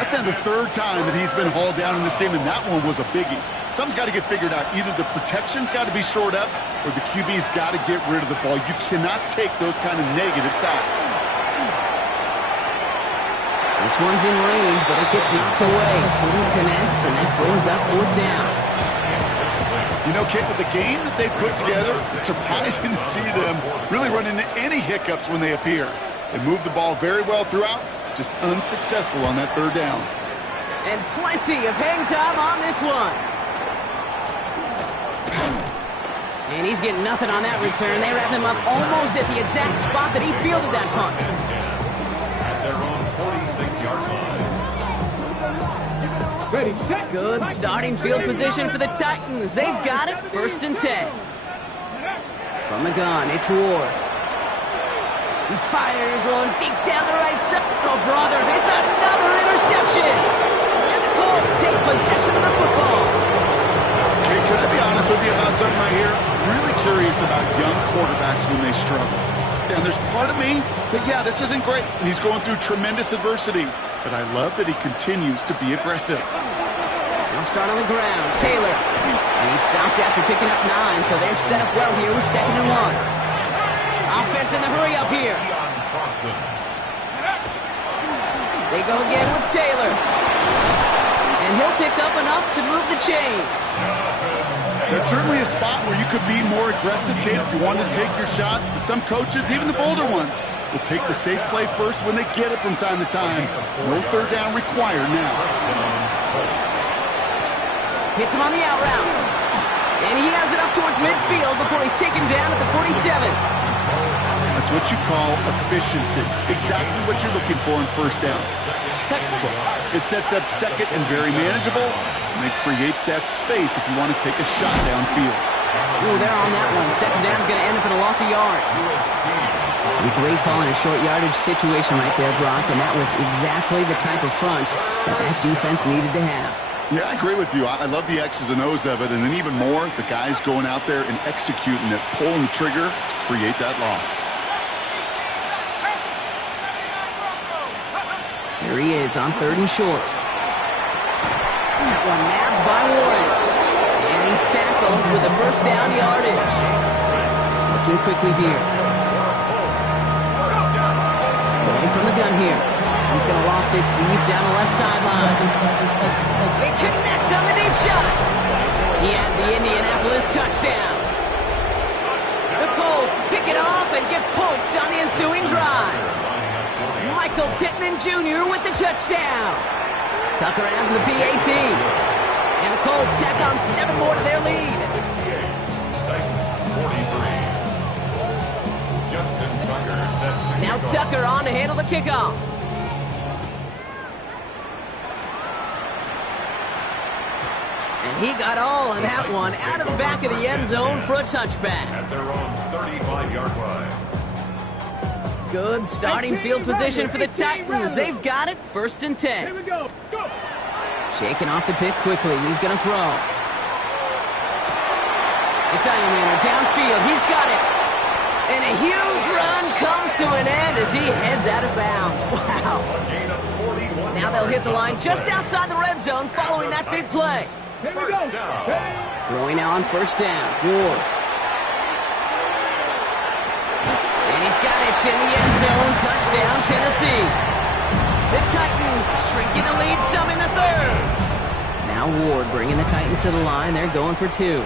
That's now the third time that he's been hauled down in this game, and that one was a biggie. Something's got to get figured out. Either the protection's got to be shored up, or the QB's got to get rid of the ball. You cannot take those kind of negative sacks. This one's in range, but it gets knocked away. Couldn't connect, and that brings up fourth down. You know, Kate, with the game that they put together, it's surprising to see them really run into any hiccups when they appear. They move the ball very well throughout. Just unsuccessful on that third down. And plenty of hang time on this one. And he's getting nothing on that return. They wrap him up almost at the exact spot that he fielded that punt. At their own 46-yard line. Ready, set. Good starting field position for the Titans. They've got it. First and 10. From the gun, it's Ward. He fires one deep down the right side. Oh, brother, it's another interception. And the Colts take possession of the football. Okay, can I be honest with you about something right here? Really curious about young quarterbacks when they struggle. And there's part of me that, yeah, this isn't great. And he's going through tremendous adversity. But I love that he continues to be aggressive. They'll start on the ground. Taylor. And he stopped after picking up 9, so they're set up well here with 2nd and 1. Offense in the hurry up here. They go again with Taylor. And he'll pick up enough to move the chains. That's certainly a spot where you could be more aggressive, Kate, if you wanted to take your shots. But some coaches, even the bolder ones, will take the safe play first when they get it from time to time. No 3rd down required now. Hits him on the out route. And he has it up towards midfield before he's taken down at the 47. That's what you call efficiency. Exactly what you're looking for in 1st down. Textbook. It sets up 2nd and very manageable, and it creates that space if you want to take a shot downfield. Ooh, they're on that one. 2nd down is going to end up in a loss of yards. A great call in a short yardage situation right there, Brock, and that was exactly the type of front that defense needed to have. Yeah, I agree with you. I love the X's and O's of it, and then even more, the guys going out there and executing it, pulling the trigger to create that loss. Here he is on 3rd and short. That one nabbed by Warren. And he's tackled with a 1st down yardage. Looking quickly here. Going from the gun here. He's going to loft this deep down the left sideline. They connect on the deep shot. He has the Indianapolis touchdown. The Colts pick it off and get points on the ensuing drive. Michael Pittman Jr. with the touchdown. Tucker adds the PAT. And the Colts tack on 7 more to their lead. Titans 43. Justin Tucker set to Now Tucker on to handle the kickoff. And he got all of that one out of the back of the end zone for a touchback. at their own 35-yard line. Good starting field position for the Titans. They've got it. 1st and 10. Here we go. Go. Shaking off the pick quickly. He's going to throw. Italian Manor downfield. He's got it. And a huge run comes to an end as he heads out of bounds. Wow. Now they'll hit the line just outside the red zone following that big play. Here we go. Throwing now on 1st down. Ward. And he's got it in the end zone. Touchdown, Tennessee. The Titans shrinking the lead some in the 3rd. Now Ward bringing the Titans to the line. They're going for 2.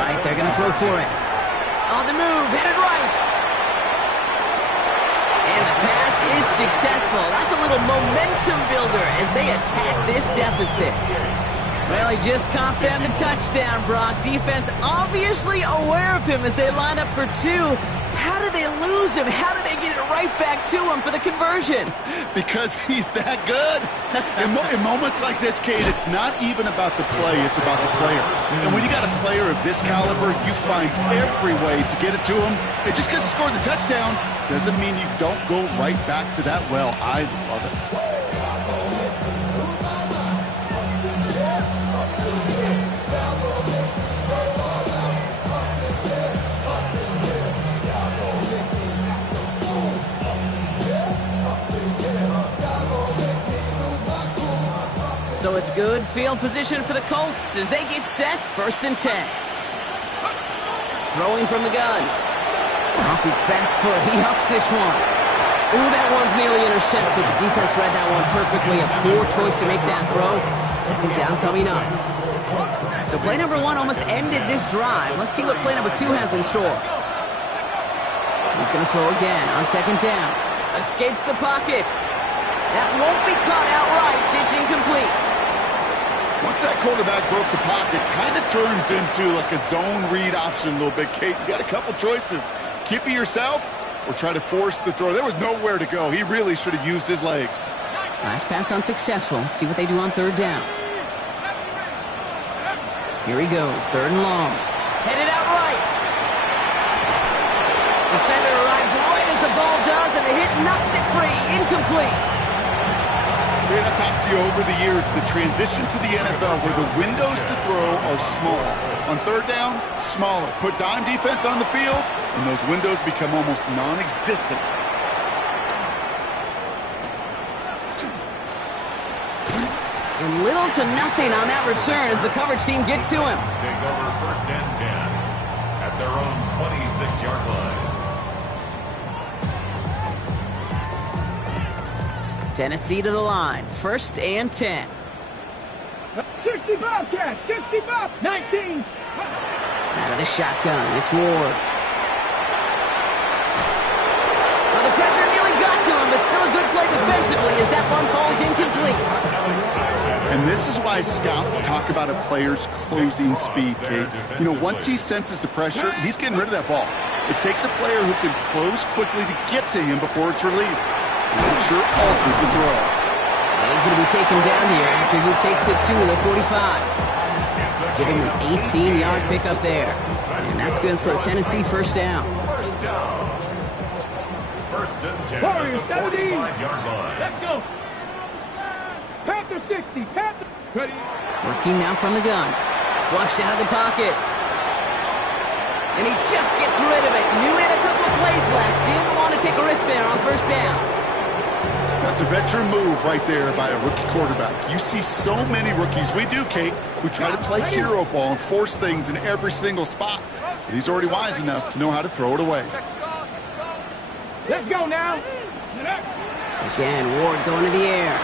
Right, they're going to throw for it. On the move, headed right. And the pass is successful. That's a little momentum builder as they attack this deficit. Well, he just caught them the touchdown, Brock. Defense obviously aware of him as they line up for 2. How do they lose him? How do they get it right back to him for the conversion? Because he's that good. In moments like this, Kate, it's not even about the play, it's about the player. And when you got a player of this caliber, you find every way to get it to him. And just because he scored the touchdown doesn't mean you don't go right back to that well. I love it. So it's good field position for the Colts as they get set. 1st and 10. Throwing from the gun. Off his back foot. He hucks this one. Ooh, that one's nearly intercepted. The defense read that one perfectly. A poor choice to make that throw. 2nd down coming up. So play number 1 almost ended this drive. Let's see what play number 2 has in store. He's going to throw again on 2nd down. Escapes the pocket. That won't be caught outright. It's incomplete. Once that quarterback broke the pocket, kind of turns into like a zone read option a little bit, Kate. You got a couple choices. Keep it yourself or try to force the throw. There was nowhere to go. He really should have used his legs. Last pass unsuccessful. Let's see what they do on 3rd down. Here he goes. 3rd and long. Headed out right. Defender arrives right as the ball does, and the hit knocks it free. Incomplete. I've talked to you over the years, the transition to the NFL where the windows to throw are small. On 3rd down, smaller. Put dime defense on the field, and those windows become almost non-existent. And little to nothing on that return as the coverage team gets to him. Take over first and 10 at their own 26-yard line. Tennessee to the line. First and 10. 65, Cat. 65. 19. Out of the shotgun. It's Ward. Well, the pressure nearly got to him, but still a good play defensively as that one falls incomplete. And this is why scouts talk about a player's closing speed, Kate. You know, once he senses the pressure, he's getting rid of that ball. It takes a player who can close quickly to get to him before it's released. And it sure alters the throw. And he's going to be taken down here after he takes it to the 45. Give him an 18-yard pickup there. And that's good for a Tennessee first down. First and 10 Warriors, at the 17. 45-yard line. Let's go. Panther 60. Panther. Ready. Working now from the gun. Flushed out of the pocket. And he just gets rid of it. Knew he had a couple of plays left. Didn't want to take a risk there on first down. That's a veteran move right there by a rookie quarterback. You see so many rookies, we do, Kate, who try to play hero ball and force things in every single spot. But he's already wise enough to know how to throw it away. Let's go now. Again, Ward going to the air.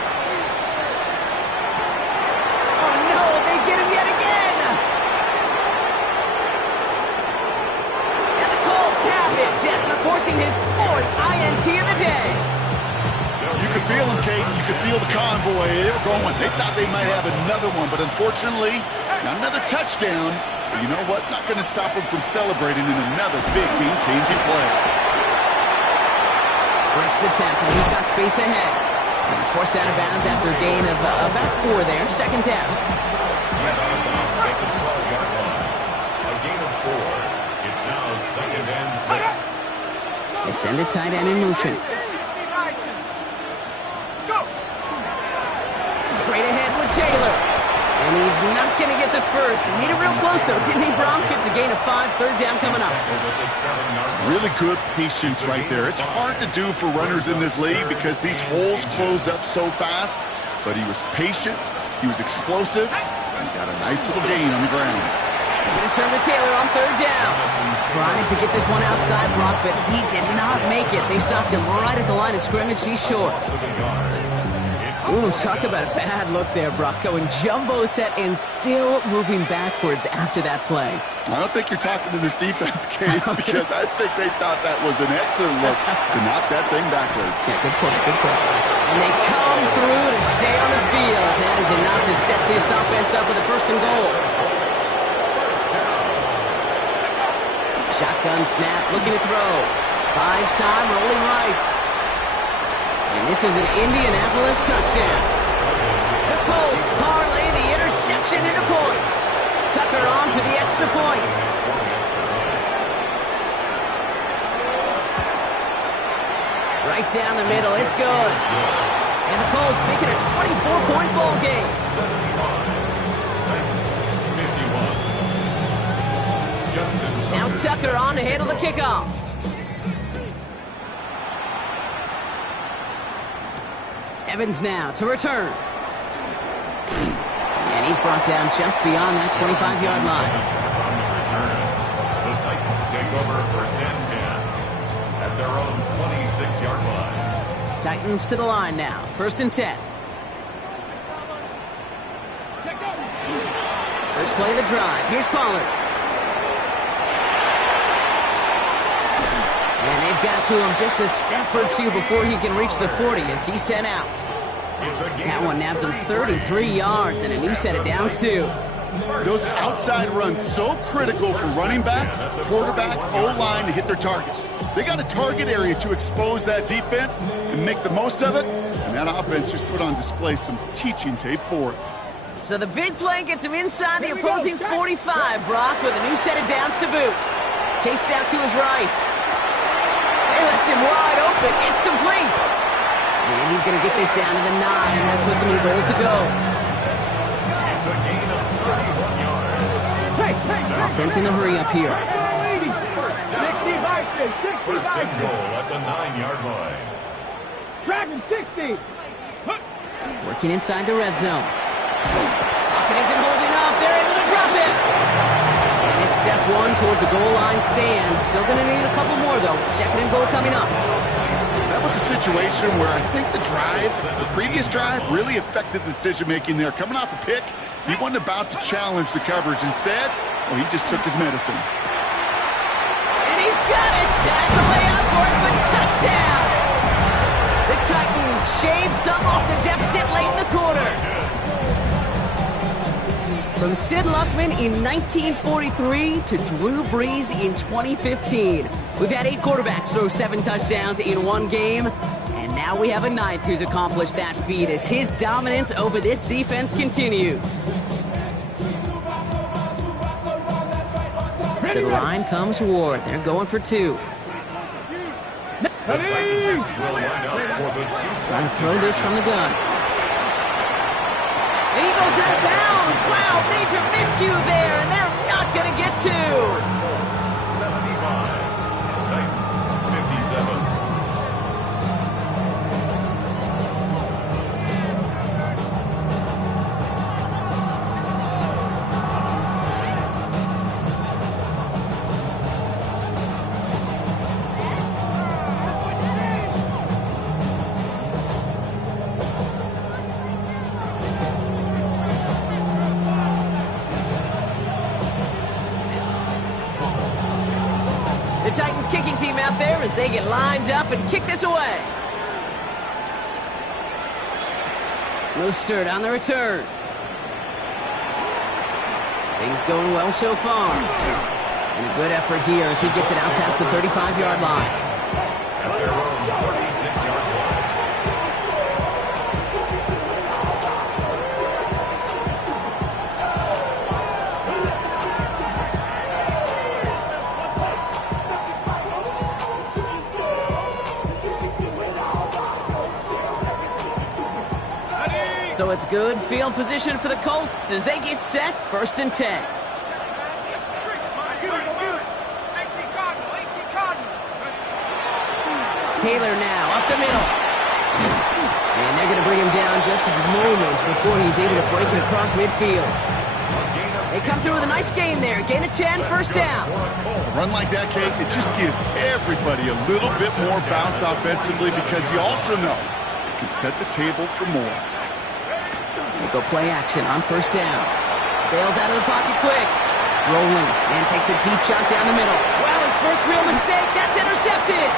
Oh, no, they get him yet again. And the Colts have it after forcing his fourth INT of the day. You could feel them, Kate. You could feel the convoy. They were going. They thought they might have another one, but unfortunately, not another touchdown. But you know what? Not going to stop them from celebrating in another big game-changing play. Breaks the tackle. He's got space ahead. And he's forced out of bounds after a gain of about 4 there. Second down. He's on the 12-yard line. A gain of 4. It's now second and 6. They send a tight end in motion. Straight ahead with Taylor. And he's not going to get the first. He made it real close, though, didn't he, Bronk? It's a gain of 5, third down coming up. Really good patience right there. It's hard to do for runners in this league because these holes close up so fast. But he was patient, he was explosive, and he got a nice little gain on the ground. Going to turn to Taylor on third down. Trying to get this one outside, Brock, but he did not make it. They stopped him right at the line of scrimmage. He's short. Ooh, talk about a bad look there, Brock. Going jumbo set and still moving backwards after that play. I don't think you're talking to this defense, Kate, because I think they thought that was an excellent look to knock that thing backwards. Yeah, good point, good point. And they come through to stay on the field. That is enough to set this offense up with a first and goal. Shotgun snap, looking to throw. Buys time, rolling right. And this is an Indianapolis touchdown. The Colts parlay the interception into points. Tucker on for the extra point. Right down the middle, it's good. And the Colts make it a 24-point ball game. 51. Now Tucker on to handle the kickoff. Evans now to return. And he's brought down just beyond that 25-yard line. On the return, the Titans take over first and 10 at their own 26-yard line. Titans to the line now. First and 10. First play of the drive. Here's Pollard. And they've got to him just a step or two before he can reach the 40 as he's sent out. That one nabs him 33 yards and a new set of downs, too. Those outside runs so critical for running back, quarterback, O-line to hit their targets. They got a target area to expose that defense and make the most of it, and that offense just put on display some teaching tape for it. So the big play gets him inside the opposing 45, Brock, with a new set of downs to boot. Chased out to his right. They left him wide open. It's complete. And he's going to get this down to the 9. That puts him in goal to go. It's a gain of 31 yards. Offense in the hurry up here. 60 First and goal at the 9-yard line. Dragon 60. Working inside the red zone. Pocket isn't holding up. They're able to drop it. And it's step one towards a goal line stand. Still going to need a couple more, though. Second and goal coming up. That was a situation where I think the previous drive, really affected the decision-making there. Coming off a pick, he wasn't about to challenge the coverage. Instead, well, he just took his medicine. And he's got it. Tackle layout for it, but touchdown. The Titans shave some off the deficit late in the quarter. From Sid Luckman in 1943 to Drew Brees in 2015. We've had 8 quarterbacks throw 7 touchdowns in one game, and now we have a 9th who's accomplished that feat as his dominance over this defense continues. To the line comes Ward. They're going for 2. Trying to throw this from the gun. And he goes out of bounds. Wow, major miscue there, and they're not going to get 2. 75. Titans 57. The Titans kicking team out there as they get lined up and kick this away. Mostert on the return. Things going well so far. And a good effort here as he gets it out past the 35-yard line. At their own 46-yard line. So it's good field position for the Colts as they get set, 1st and 10. Taylor now up the middle. And they're going to bring him down just a moment before he's able to break it across midfield. They come through with a nice gain there. Gain of 10, 1st down. A run like that, Kate, it just gives everybody a little bit more bounce offensively because you also know you can set the table for more. They go play action on 1st down. Bails out of the pocket quick. Rolling and takes a deep shot down the middle. Wow, his first real mistake. That's intercepted.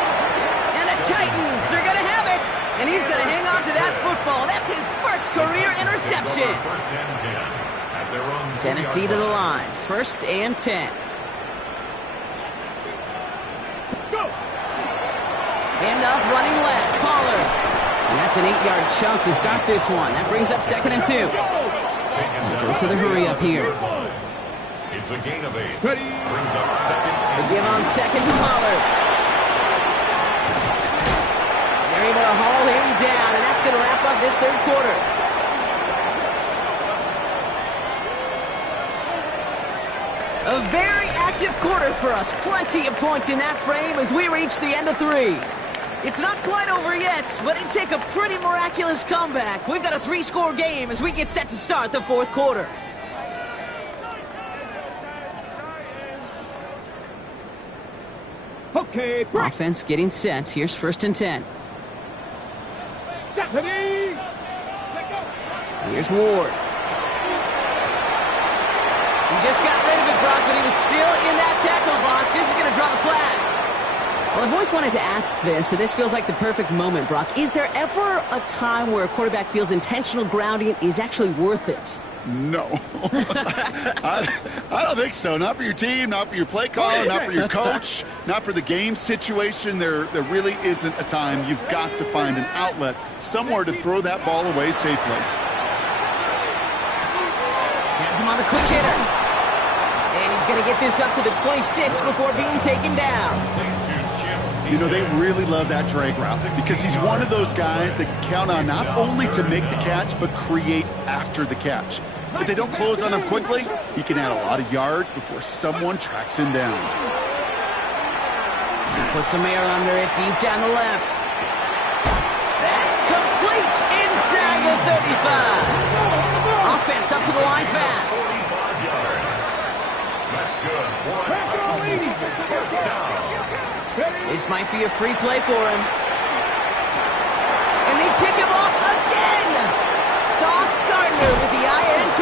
And the Titans are going to have it. And he's going to hang on to that football. That's his first career interception. Tennessee to the line. 1st and 10. Hand off running left. Pollard. And that's an 8-yard chunk to start this one. That brings up 2nd and 2. Dose of the hurry up here. It's a gain of 8. Brings up 2nd. They give on 2nd to Pollard. And they're able to haul him down, and that's going to wrap up this 3rd quarter. A very active quarter for us. Plenty of points in that frame as we reach the end of 3. It's not quite over yet, but it'd take a pretty miraculous comeback. We've got a 3-score game as we get set to start the 4th quarter. Okay, break. Offense getting set. Here's 1st and 10. Here's Ward. He just got rid of it, Brock, but he was still in that tackle box. This is going to draw the flag. Well, I've always wanted to ask this, and this feels like the perfect moment, Brock. Is there ever a time where a quarterback feels intentional grounding is actually worth it? No. I don't think so. Not for your team, not for your play caller, not for your coach, not for the game situation. There really isn't a time. You've got to find an outlet, somewhere to throw that ball away safely. Has him on the quick hitter. And he's going to get this up to the 26 before being taken down. You know, they really love that drag route because he's one of those guys that count on not only to make the catch, but create after the catch. If they don't close on him quickly, he can add a lot of yards before someone tracks him down. He puts some air under it deep down the left. That's complete inside the 35. Offense to the line fast. 45 yards. That's good for a first down. This might be a free play for him. And they pick him off again. Sauce Gardner with the INT.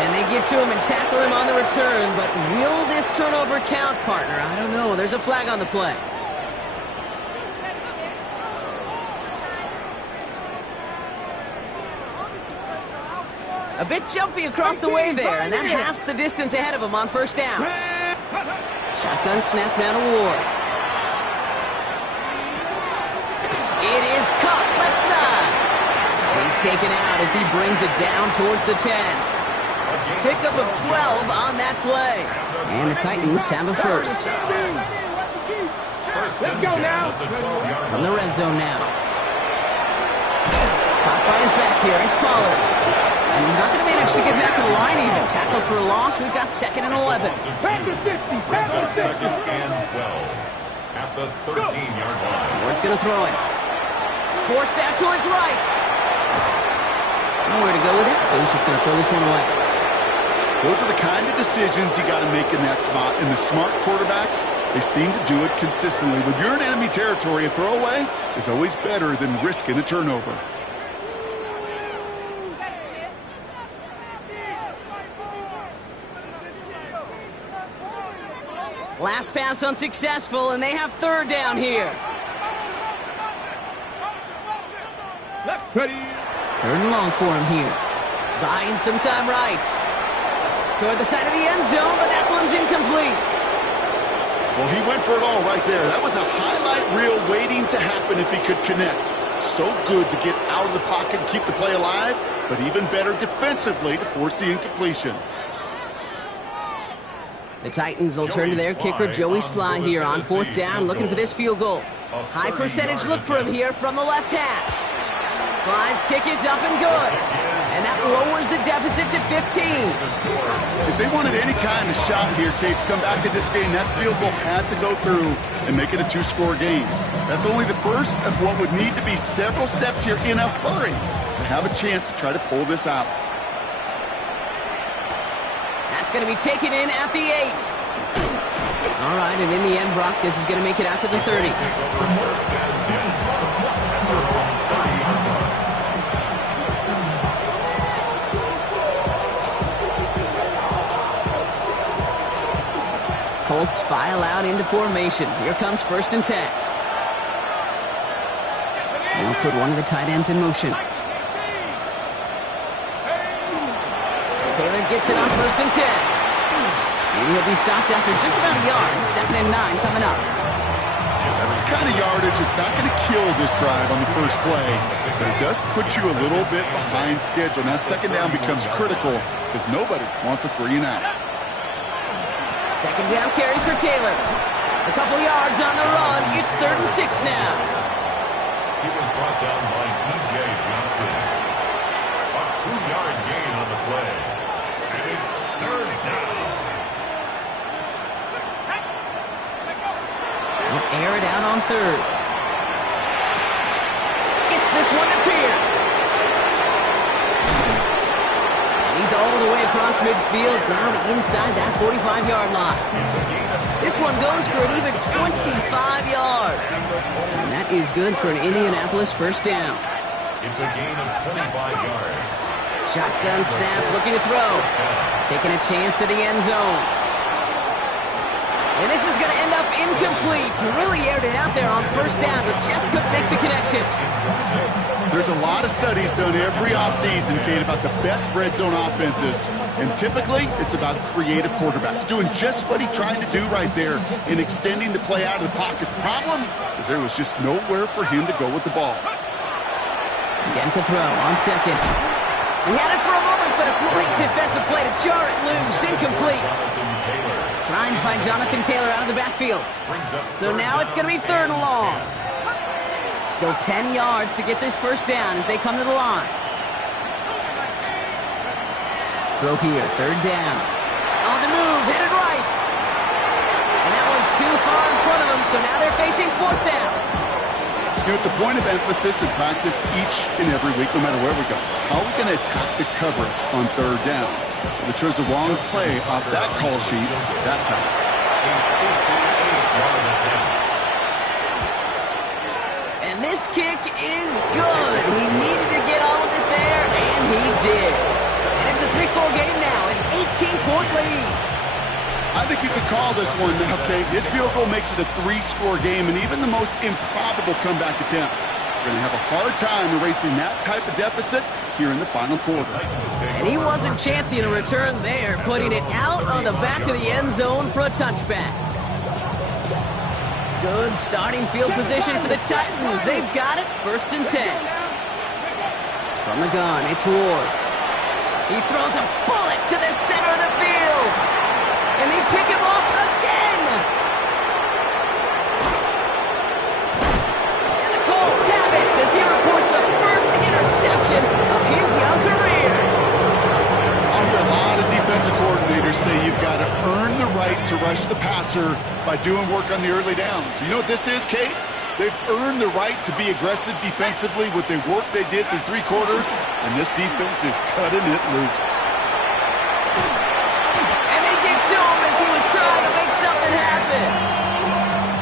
And they get to him and tackle him on the return. But will this turnover count, partner? I don't know. There's a flag on the play. A bit jumpy across the way there, and that halves the distance ahead of him on first down. Shotgun snap now to Ward. It is caught left side. He's taken out as he brings it down towards the 10. Pickup of 12 on that play. And the Titans have a first. Let's go now. From the red zone now. Popeye is back here. It's Pollard. And he's not going to manage to get back to the line even. Tackle for a loss. We've got 2nd and 11. Back to 50. Back to 50. 2nd and 12 at the 13-yard line. Ward's going to throw it. Forced out to his right. Nowhere to go with it, so he's just going to throw this one away. Those are the kind of decisions you got to make in that spot. And the smart quarterbacks, they seem to do it consistently. When you're in enemy territory, a throwaway is always better than risking a turnover. Last pass unsuccessful, and they have 3rd down here. Ready. 3rd and long for him here. Buying some time right. Toward the side of the end zone, but that one's incomplete. Well, he went for it all right there. That was a highlight reel waiting to happen if he could connect. So good to get out of the pocket and keep the play alive, but even better defensively to force the incompletion. The Titans will turn to their kicker, Joey Sly, here on 4th down, looking for this field goal. High percentage look for him here from the left hash. Sly's kick is up and good. And that lowers the deficit to 15. If they wanted any kind of shot here, Kate, to come back in this game, that field goal had to go through and make it a 2-score game. That's only the first of what would need to be several steps here in a hurry to have a chance to try to pull this out. That's going to be taken in at the 8. All right, and in the end, Brock, this is going to make it out to the 30. Colts file out into formation. Here comes 1st and 10. They'll put one of the tight ends in motion. Taylor gets it on 1st and 10. And he'll be stopped after just about a yard. 2nd and 9 coming up. That's the kind of yardage. It's not going to kill this drive on the first play, but it does put you a little bit behind schedule. Now 2nd down becomes critical because nobody wants a 3 and out. 2nd down carry for Taylor. A couple yards on the run. It's 3rd and 6 now. He was brought down by E.J. Johnson. A 2-yard gain on the play. And it's 3rd down. They'll air it out on 3rd. Gets this one to Pierce. And he's all the way across midfield, down inside that 45-yard line. This one goes for an even 25 yards. And that is good for an Indianapolis 1st down. It's a gain of 25 yards. Shotgun snap, looking to throw. Taking a chance to the end zone. And this is going to end up incomplete. He really aired it out there on 1st down, but just couldn't make the connection. There's a lot of studies done every offseason, Kate, about the best red zone offenses. And typically, it's about creative quarterbacks doing just what he tried to do right there in extending the play out of the pocket. The problem is there was just nowhere for him to go with the ball. Again to throw on 2nd. He had it for a moment, but a great defensive play to jar it loose. Incomplete. Trying to find Jonathan Taylor out of the backfield. So now it's going to be 3rd and long. Still 10 yards to get this 1st down as they come to the line. Throw here, 3rd down. On the move, hit it right. And that one's too far in front of them, so now they're facing 4th down. You know, it's a point of emphasis in practice each and every week, no matter where we go. How are we going to attack the coverage on third down? They chose the wrong play off that call sheet that time. And this kick is good. He needed to get all of it there, and he did. And it's a 3-score game now, an 18-point lead. I think you could call this one now, Kate. This field goal makes it a 3-score game, and even the most improbable comeback attempts are going to have a hard time erasing that type of deficit here in the final quarter. And he wasn't chancing a return there, putting it out on the back of the end zone for a touchback. Good starting field position for the Titans. They've got it, 1st and 10. From the gun, it's Ward. He throws a bullet to the center of the field. And they pick him off again. And the Colts have it as he records the first interception of his young career. I hear a lot of defensive coordinators say you've got to earn the right to rush the passer by doing work on the early downs. You know what this is, Kate? They've earned the right to be aggressive defensively with the work they did through 3 quarters, and this defense is cutting it loose. To him as he was trying to make something happen.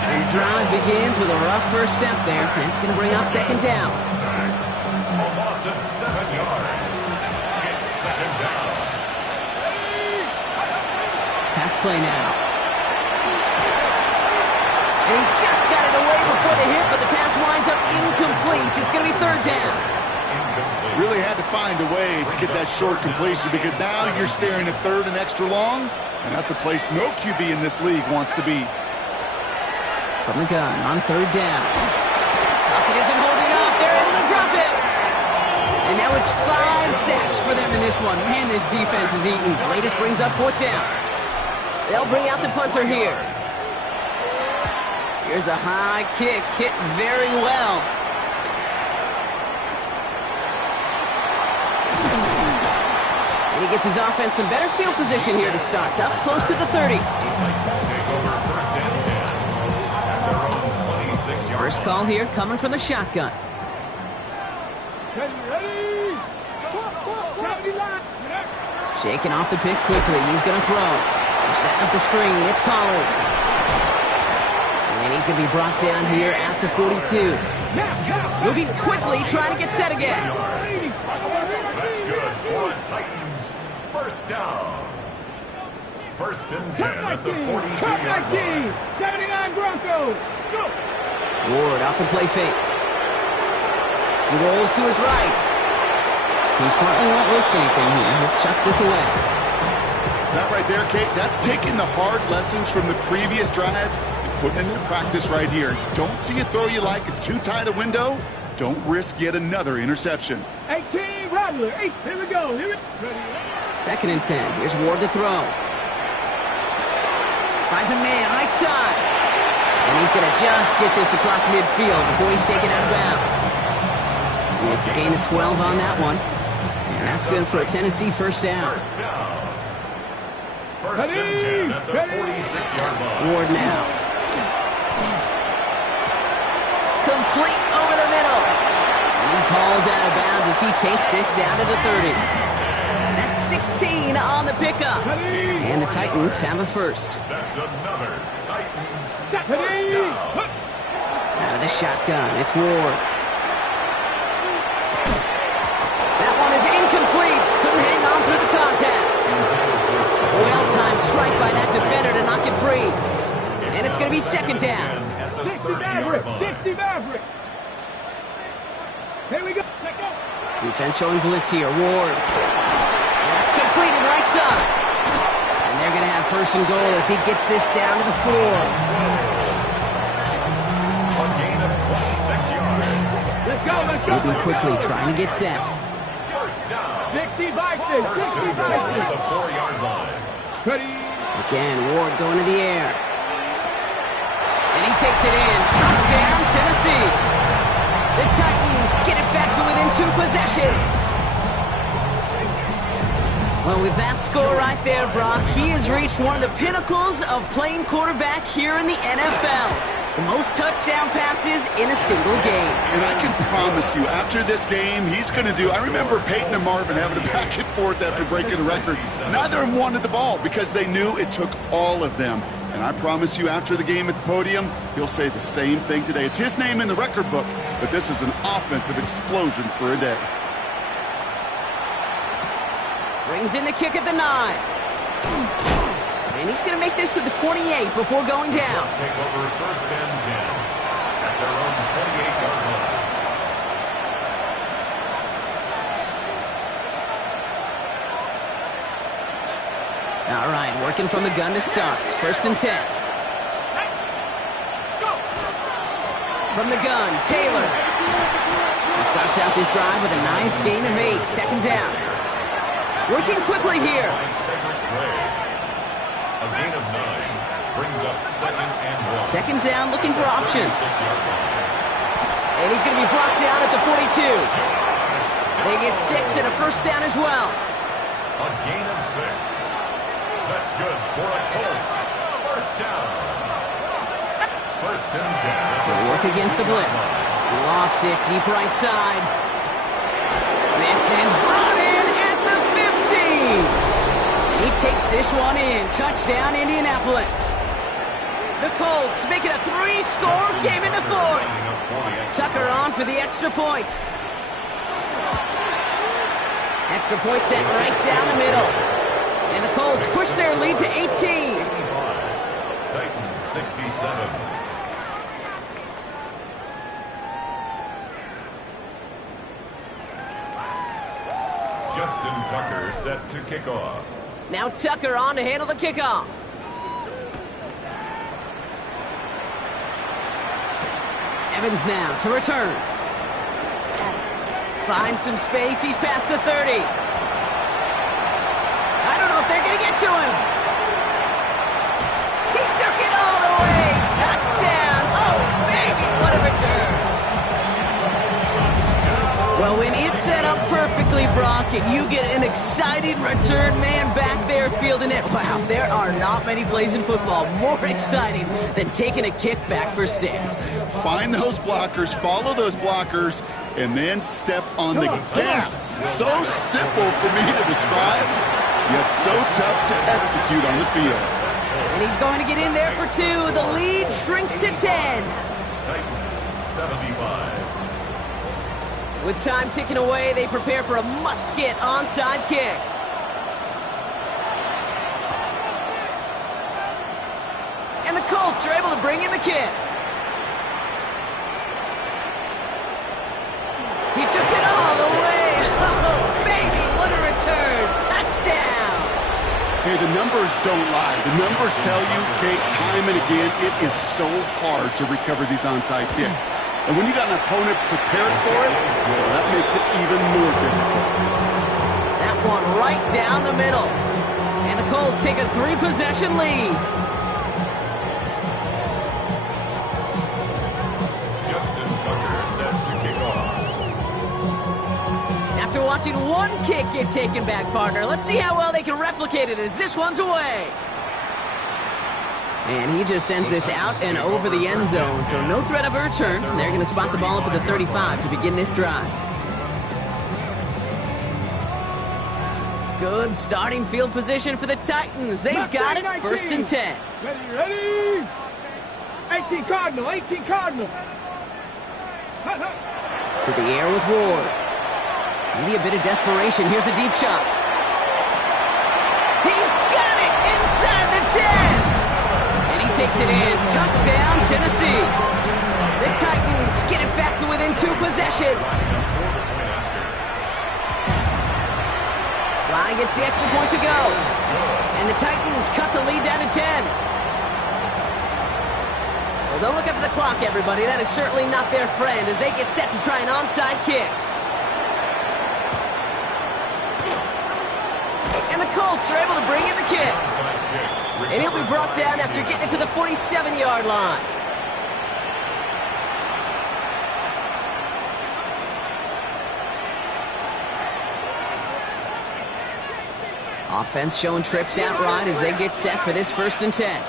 And the drive begins with a rough first step there. That's going to bring up 2nd down. A loss of 7 yards. It's 2nd down. Pass play now. And he just got it away before the hit, but the pass winds up incomplete. It's going to be 3rd down. Really had to find a way to get that short completion because now you're staring at 3rd and extra long, and that's a place no QB in this league wants to be. From the gun on 3rd down. Pocket isn't holding up. They're able to drop it. And now it's 5 sacks for them in this one. Man, this defense is eating. Latest brings up 4th down. They'll bring out the punter here. Here's a high kick, hit very well. And he gets his offense some better field position here to start. Up close to the 30. First call here coming from the shotgun. Shaking off the pick quickly. He's going to throw. They're setting up the screen. It's Pollard. And he's going to be brought down here at the 42. Moving quickly, trying to get set again. That's good for Titans. 1st down. 1st and 10 at the 42-yard line. 79 Broncos. Let's go. Ward off the play fake. He rolls to his right. He smartly won't risk anything here. Just chucks this away. That right there, Kate, that's taking the hard lessons from the previous drive and putting it into practice right here. Don't see a throw you like. It's too tight a window. Don't risk yet another interception. 18 Rattler. Here we go. Ready. 2nd and 10. Here's Ward to throw. Finds a man right side. And he's going to just get this across midfield before he's taken out of bounds. And it's a gain of 12 on that one. And that's good for a Tennessee 1st down. 1st and 10 at the 46-yard line. Ward now. Complete over the middle. And he's hauled out of bounds as he takes this down to the 30. That's 16 on the pickup. And the Titans have a 1st. That's another Titans 1st down. Out of the shotgun, it's Ward. That one is incomplete. Couldn't hang on through the contact. Well-timed strike by that defender to knock it free. And it's going to be 2nd down. 60 Maverick. 60 Maverick. Here we go. Defense showing blitz here. Ward. That's completed right side. And they're going to have 1st and goal as he gets this down to the 4. A gain of 26 yards. Let's go. Moving quickly, trying to get set. 1st down. 60 Bison. 1st 60 and goal at the Bison. 4-yard line. Ready. Again, Ward going to the air. And he takes it in. Touchdown, Tennessee. The Titans get it back to within 2 possessions. Well, with that score right there, Brock, he has reached one of the pinnacles of playing quarterback here in the NFL. The most touchdown passes in a single game. And I can promise you, after this game, he's going to do... I remember Peyton and Marvin having a back and forth after breaking the record. Neither of them wanted the ball because they knew it took all of them. And I promise you, after the game at the podium, he'll say the same thing today. It's his name in the record book, but this is an offensive explosion for a day. Brings in the kick at the 9. And he's going to make this to the 28 before going down. Let's take over 1st and 10 at their own 28-yard line. All right, working from the gun to start. 1st and 10. From the gun, Taylor. He starts out this drive with a nice gain of 8. 2nd down. Working quickly here. A gain of 9 brings up 2nd and 1. 2nd down, looking for options. And he's going to be brought down at the 42. They get 6 and a 1st down as well. A gain of 6. That's good for a Colts. 1st down. 1st and 10. They'll work against the blitz. Lofts it deep right side. This is brought in at the 15. He takes this one in. Touchdown, Indianapolis. The Colts make it a 3-score game in the 4th. Tucker on for the extra point. Extra point sent right down the middle. And the Colts push their lead to 18. Titans 67. Justin Tucker set to kick off. Now Tucker on to handle the kickoff. Evans now to return. Finds some space. He's past the 30. I don't know if they're going to get to him. He took it all the way. Touchdown. Oh, baby, what a return. Well, when it's set up perfectly, Brock, and you get an exciting return man back there fielding it, wow, there are not many plays in football more exciting than taking a kickback for 6. Find those blockers, follow those blockers, and then step on the gas. So simple for me to describe, yet so tough to execute on the field. And he's going to get in there for 2. The lead shrinks to 10. Titans 75. With time ticking away, they prepare for a must-get onside kick. And the Colts are able to bring in the kick. He took it all the way. Oh, baby, what a return. Touchdown. Hey, the numbers don't lie. The numbers tell you, Kate, time and again, it is so hard to recover these onside kicks. And when you got an opponent prepared for it, well, that makes it even more difficult. That one right down the middle. And the Colts take a 3-possession lead. Justin Tucker set to kick off. After watching one kick get taken back, partner, let's see how well they can replicate it as this one's away. And he just sends this out and over the end zone, so no threat of a return. They're going to spot the ball up at the 35 to begin this drive. Good starting field position for the Titans. They've got it, 1st and 10. Ready? 18 Cardinal, 18 Cardinal. To the air with Ward. Maybe a bit of desperation. Here's a deep shot. He's got it inside the 10. Takes it in. Touchdown, Tennessee. The Titans get it back to within 2 possessions. Sly gets the extra point to go. And the Titans cut the lead down to 10. Well, don't look up at the clock, everybody. That is certainly not their friend as they get set to try an onside kick. And the Colts are able to bring in the kick. And he'll be brought down after getting it to the 47-yard line. Offense showing trips outright as they get set for this 1st and 10.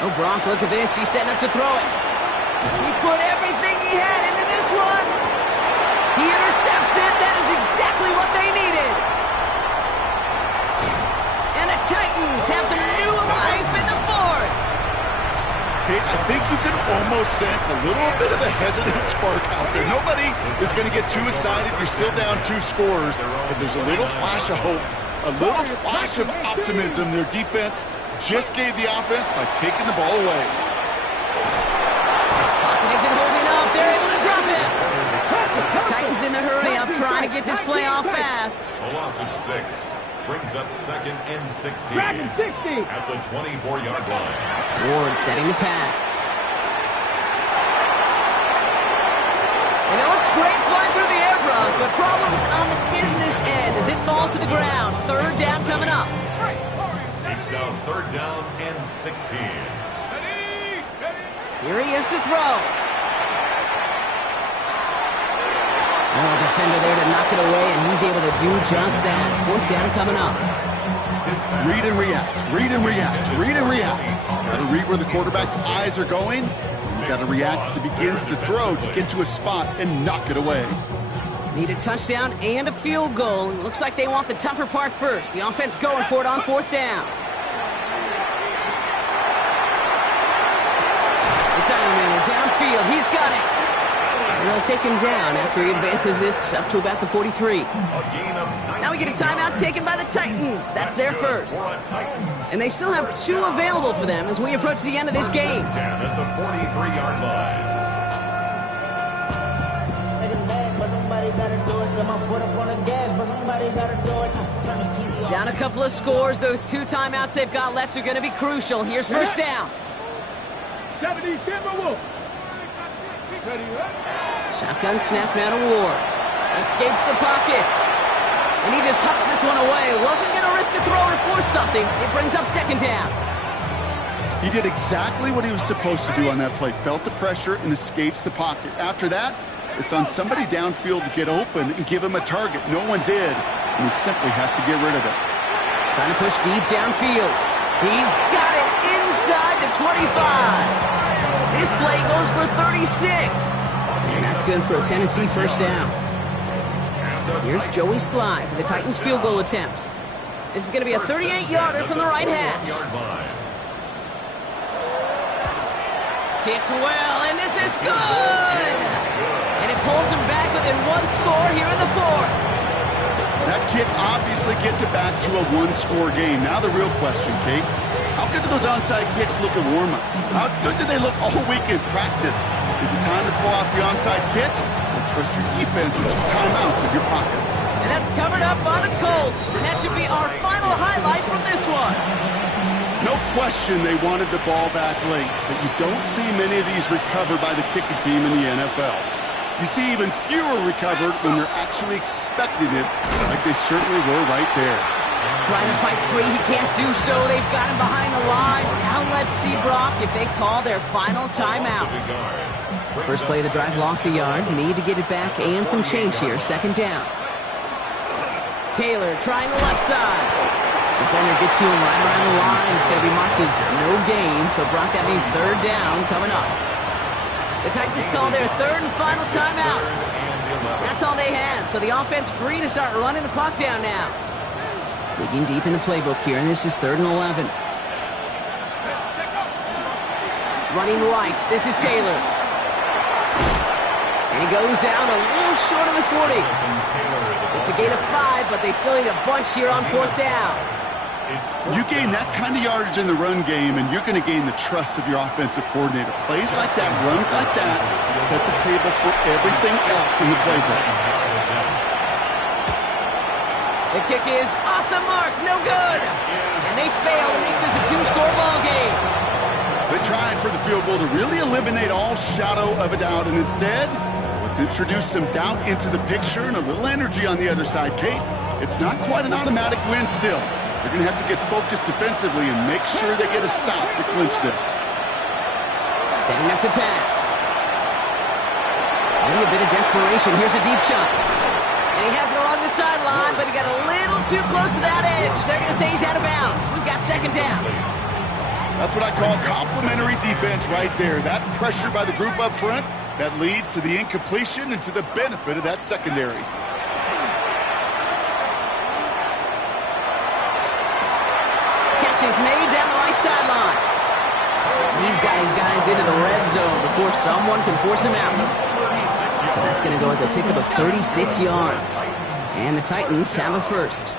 Oh, Brock, look at this. He's setting up to throw it. He put everything he had into this one. He intercepts it. That is exactly what they needed. And the Titans have some new life in the fourth. Kate, I think you can almost sense a little bit of a hesitant spark out there. Nobody is going to get too excited. You're still down 2 scores, but there's a little flash of hope, a little flash of optimism. Their defense just gave the offense by taking the ball away. Pocket isn't holding up. They're able to drop it. Titans in the hurry up, trying to get this play off fast. A loss of 6 brings up 2nd and 16 Second 60. at the 24-yard line. Ward setting the pass. And it looks great flying through the air, Brock, but problems on the business end as it falls to the ground. 3rd down coming up. It's now 3rd down and 16. Here he is to throw. Oh, defender there to knock it away, and he's able to do just that. 4th down coming up. Read and react, read and react, read and react. Got to read where the quarterback's eyes are going. You got to react as it begins to throw to get to a spot and knock it away. Need a touchdown and a field goal. Looks like they want the tougher part first. The offense going for it on 4th down. It's Ironman downfield. He's got it. And they'll take him down after he advances this up to about the 43. Now we get a timeout taken by the Titans. That's their first. And they still have 2 available for them as we approach the end of this game. At the 43-yard line. Down a couple of scores. Those 2 timeouts they've got left are going to be crucial. Here's first down. 70 Timberwolves. Shotgun snap now to Ward. Escapes the pocket. And he just hucks this one away. Wasn't going to risk a throw or force something. It brings up 2nd down. He did exactly what he was supposed to do on that play. Felt the pressure and escapes the pocket. After that, it's on somebody downfield to get open and give him a target. No one did, and he simply has to get rid of it. Trying to push deep downfield. He's got it inside the 25. This play goes for 36. And that's good for a Tennessee first down. Here's Joey Sly for the Titans field goal attempt. This is going to be a 38-yarder from the right hash. Kicked well, and this is good! And it pulls him back within 1 score here in the 4th. That kick obviously gets it back to a 1-score game. Now the real question, Kate, how good do those onside kicks look at warm-ups? How good do they look all week in practice? Is it time to pull out the onside kick? Or trust your defense with 2 timeouts in your pocket? And that's covered up by the Colts. And that should be our final highlight from this one. No question they wanted the ball back late, but you don't see many of these recovered by the kicking team in the NFL. You see even fewer recovered when they're actually expecting it, like they certainly were right there. Trying to fight free, he can't do so. They've got him behind the line. Now let's see, Brock, if they call their final timeout. First play of the drive lost a yard. Need to get it back and some change here. 2nd down. Taylor trying the left side. Defender gets to him right around the line. It's going to be marked as no gain. So, Brock, that means 3rd down coming up. The Titans call their 3rd and final timeout. That's all they had. So the offense free to start running the clock down now. Digging deep in the playbook here, and this is 3rd and 11. Running right, this is Taylor. And he goes out a little short of the 40. It's a gain of 5, but they still need a bunch here on 4th down. You gain that kind of yardage in the run game, and you're going to gain the trust of your offensive coordinator. Plays like that, runs like that, set the table for everything else in the playbook. The kick is off the mark, no good. And they fail to make this a 2-score ball game. They tried for the field goal to really eliminate all shadow of a doubt, and instead, let's introduce some doubt into the picture and a little energy on the other side, Kate. It's not quite an automatic win still. They're going to have to get focused defensively and make sure they get a stop to clinch this. Setting up to pass. Maybe a bit of desperation. Here's a deep shot. And he has it along the sideline, but he got a little too close to that edge. They're going to say he's out of bounds. We've got 2nd down. That's what I call complimentary defense right there. That pressure by the group up front, that leads to the incompletion and to the benefit of that secondary. Catch is made down the right sideline. He's got his guys into the red zone before someone can force him out. So that's going to go as a pickup of 36 yards. And the Titans have a first.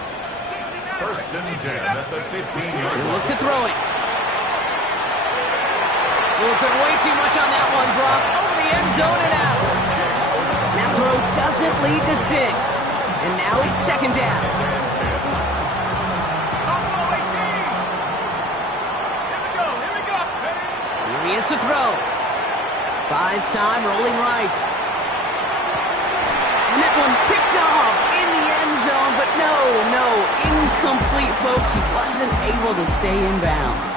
First and 10 at the 15-yard line. He'll look to throw it. We'll put way too much on that one, Brock. Over the end zone and out. That throw doesn't lead to 6. And now it's second down. Here he is to throw. Buys time, rolling right. And that one's picked off in the end zone, but no, incomplete, folks. He wasn't able to stay in bounds.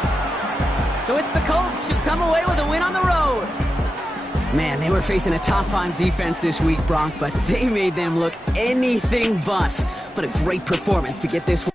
So it's the Colts who come away with a win on the road. Man, they were facing a top-5 defense this week, Bronk, but they made them look anything but. What a great performance to get this one.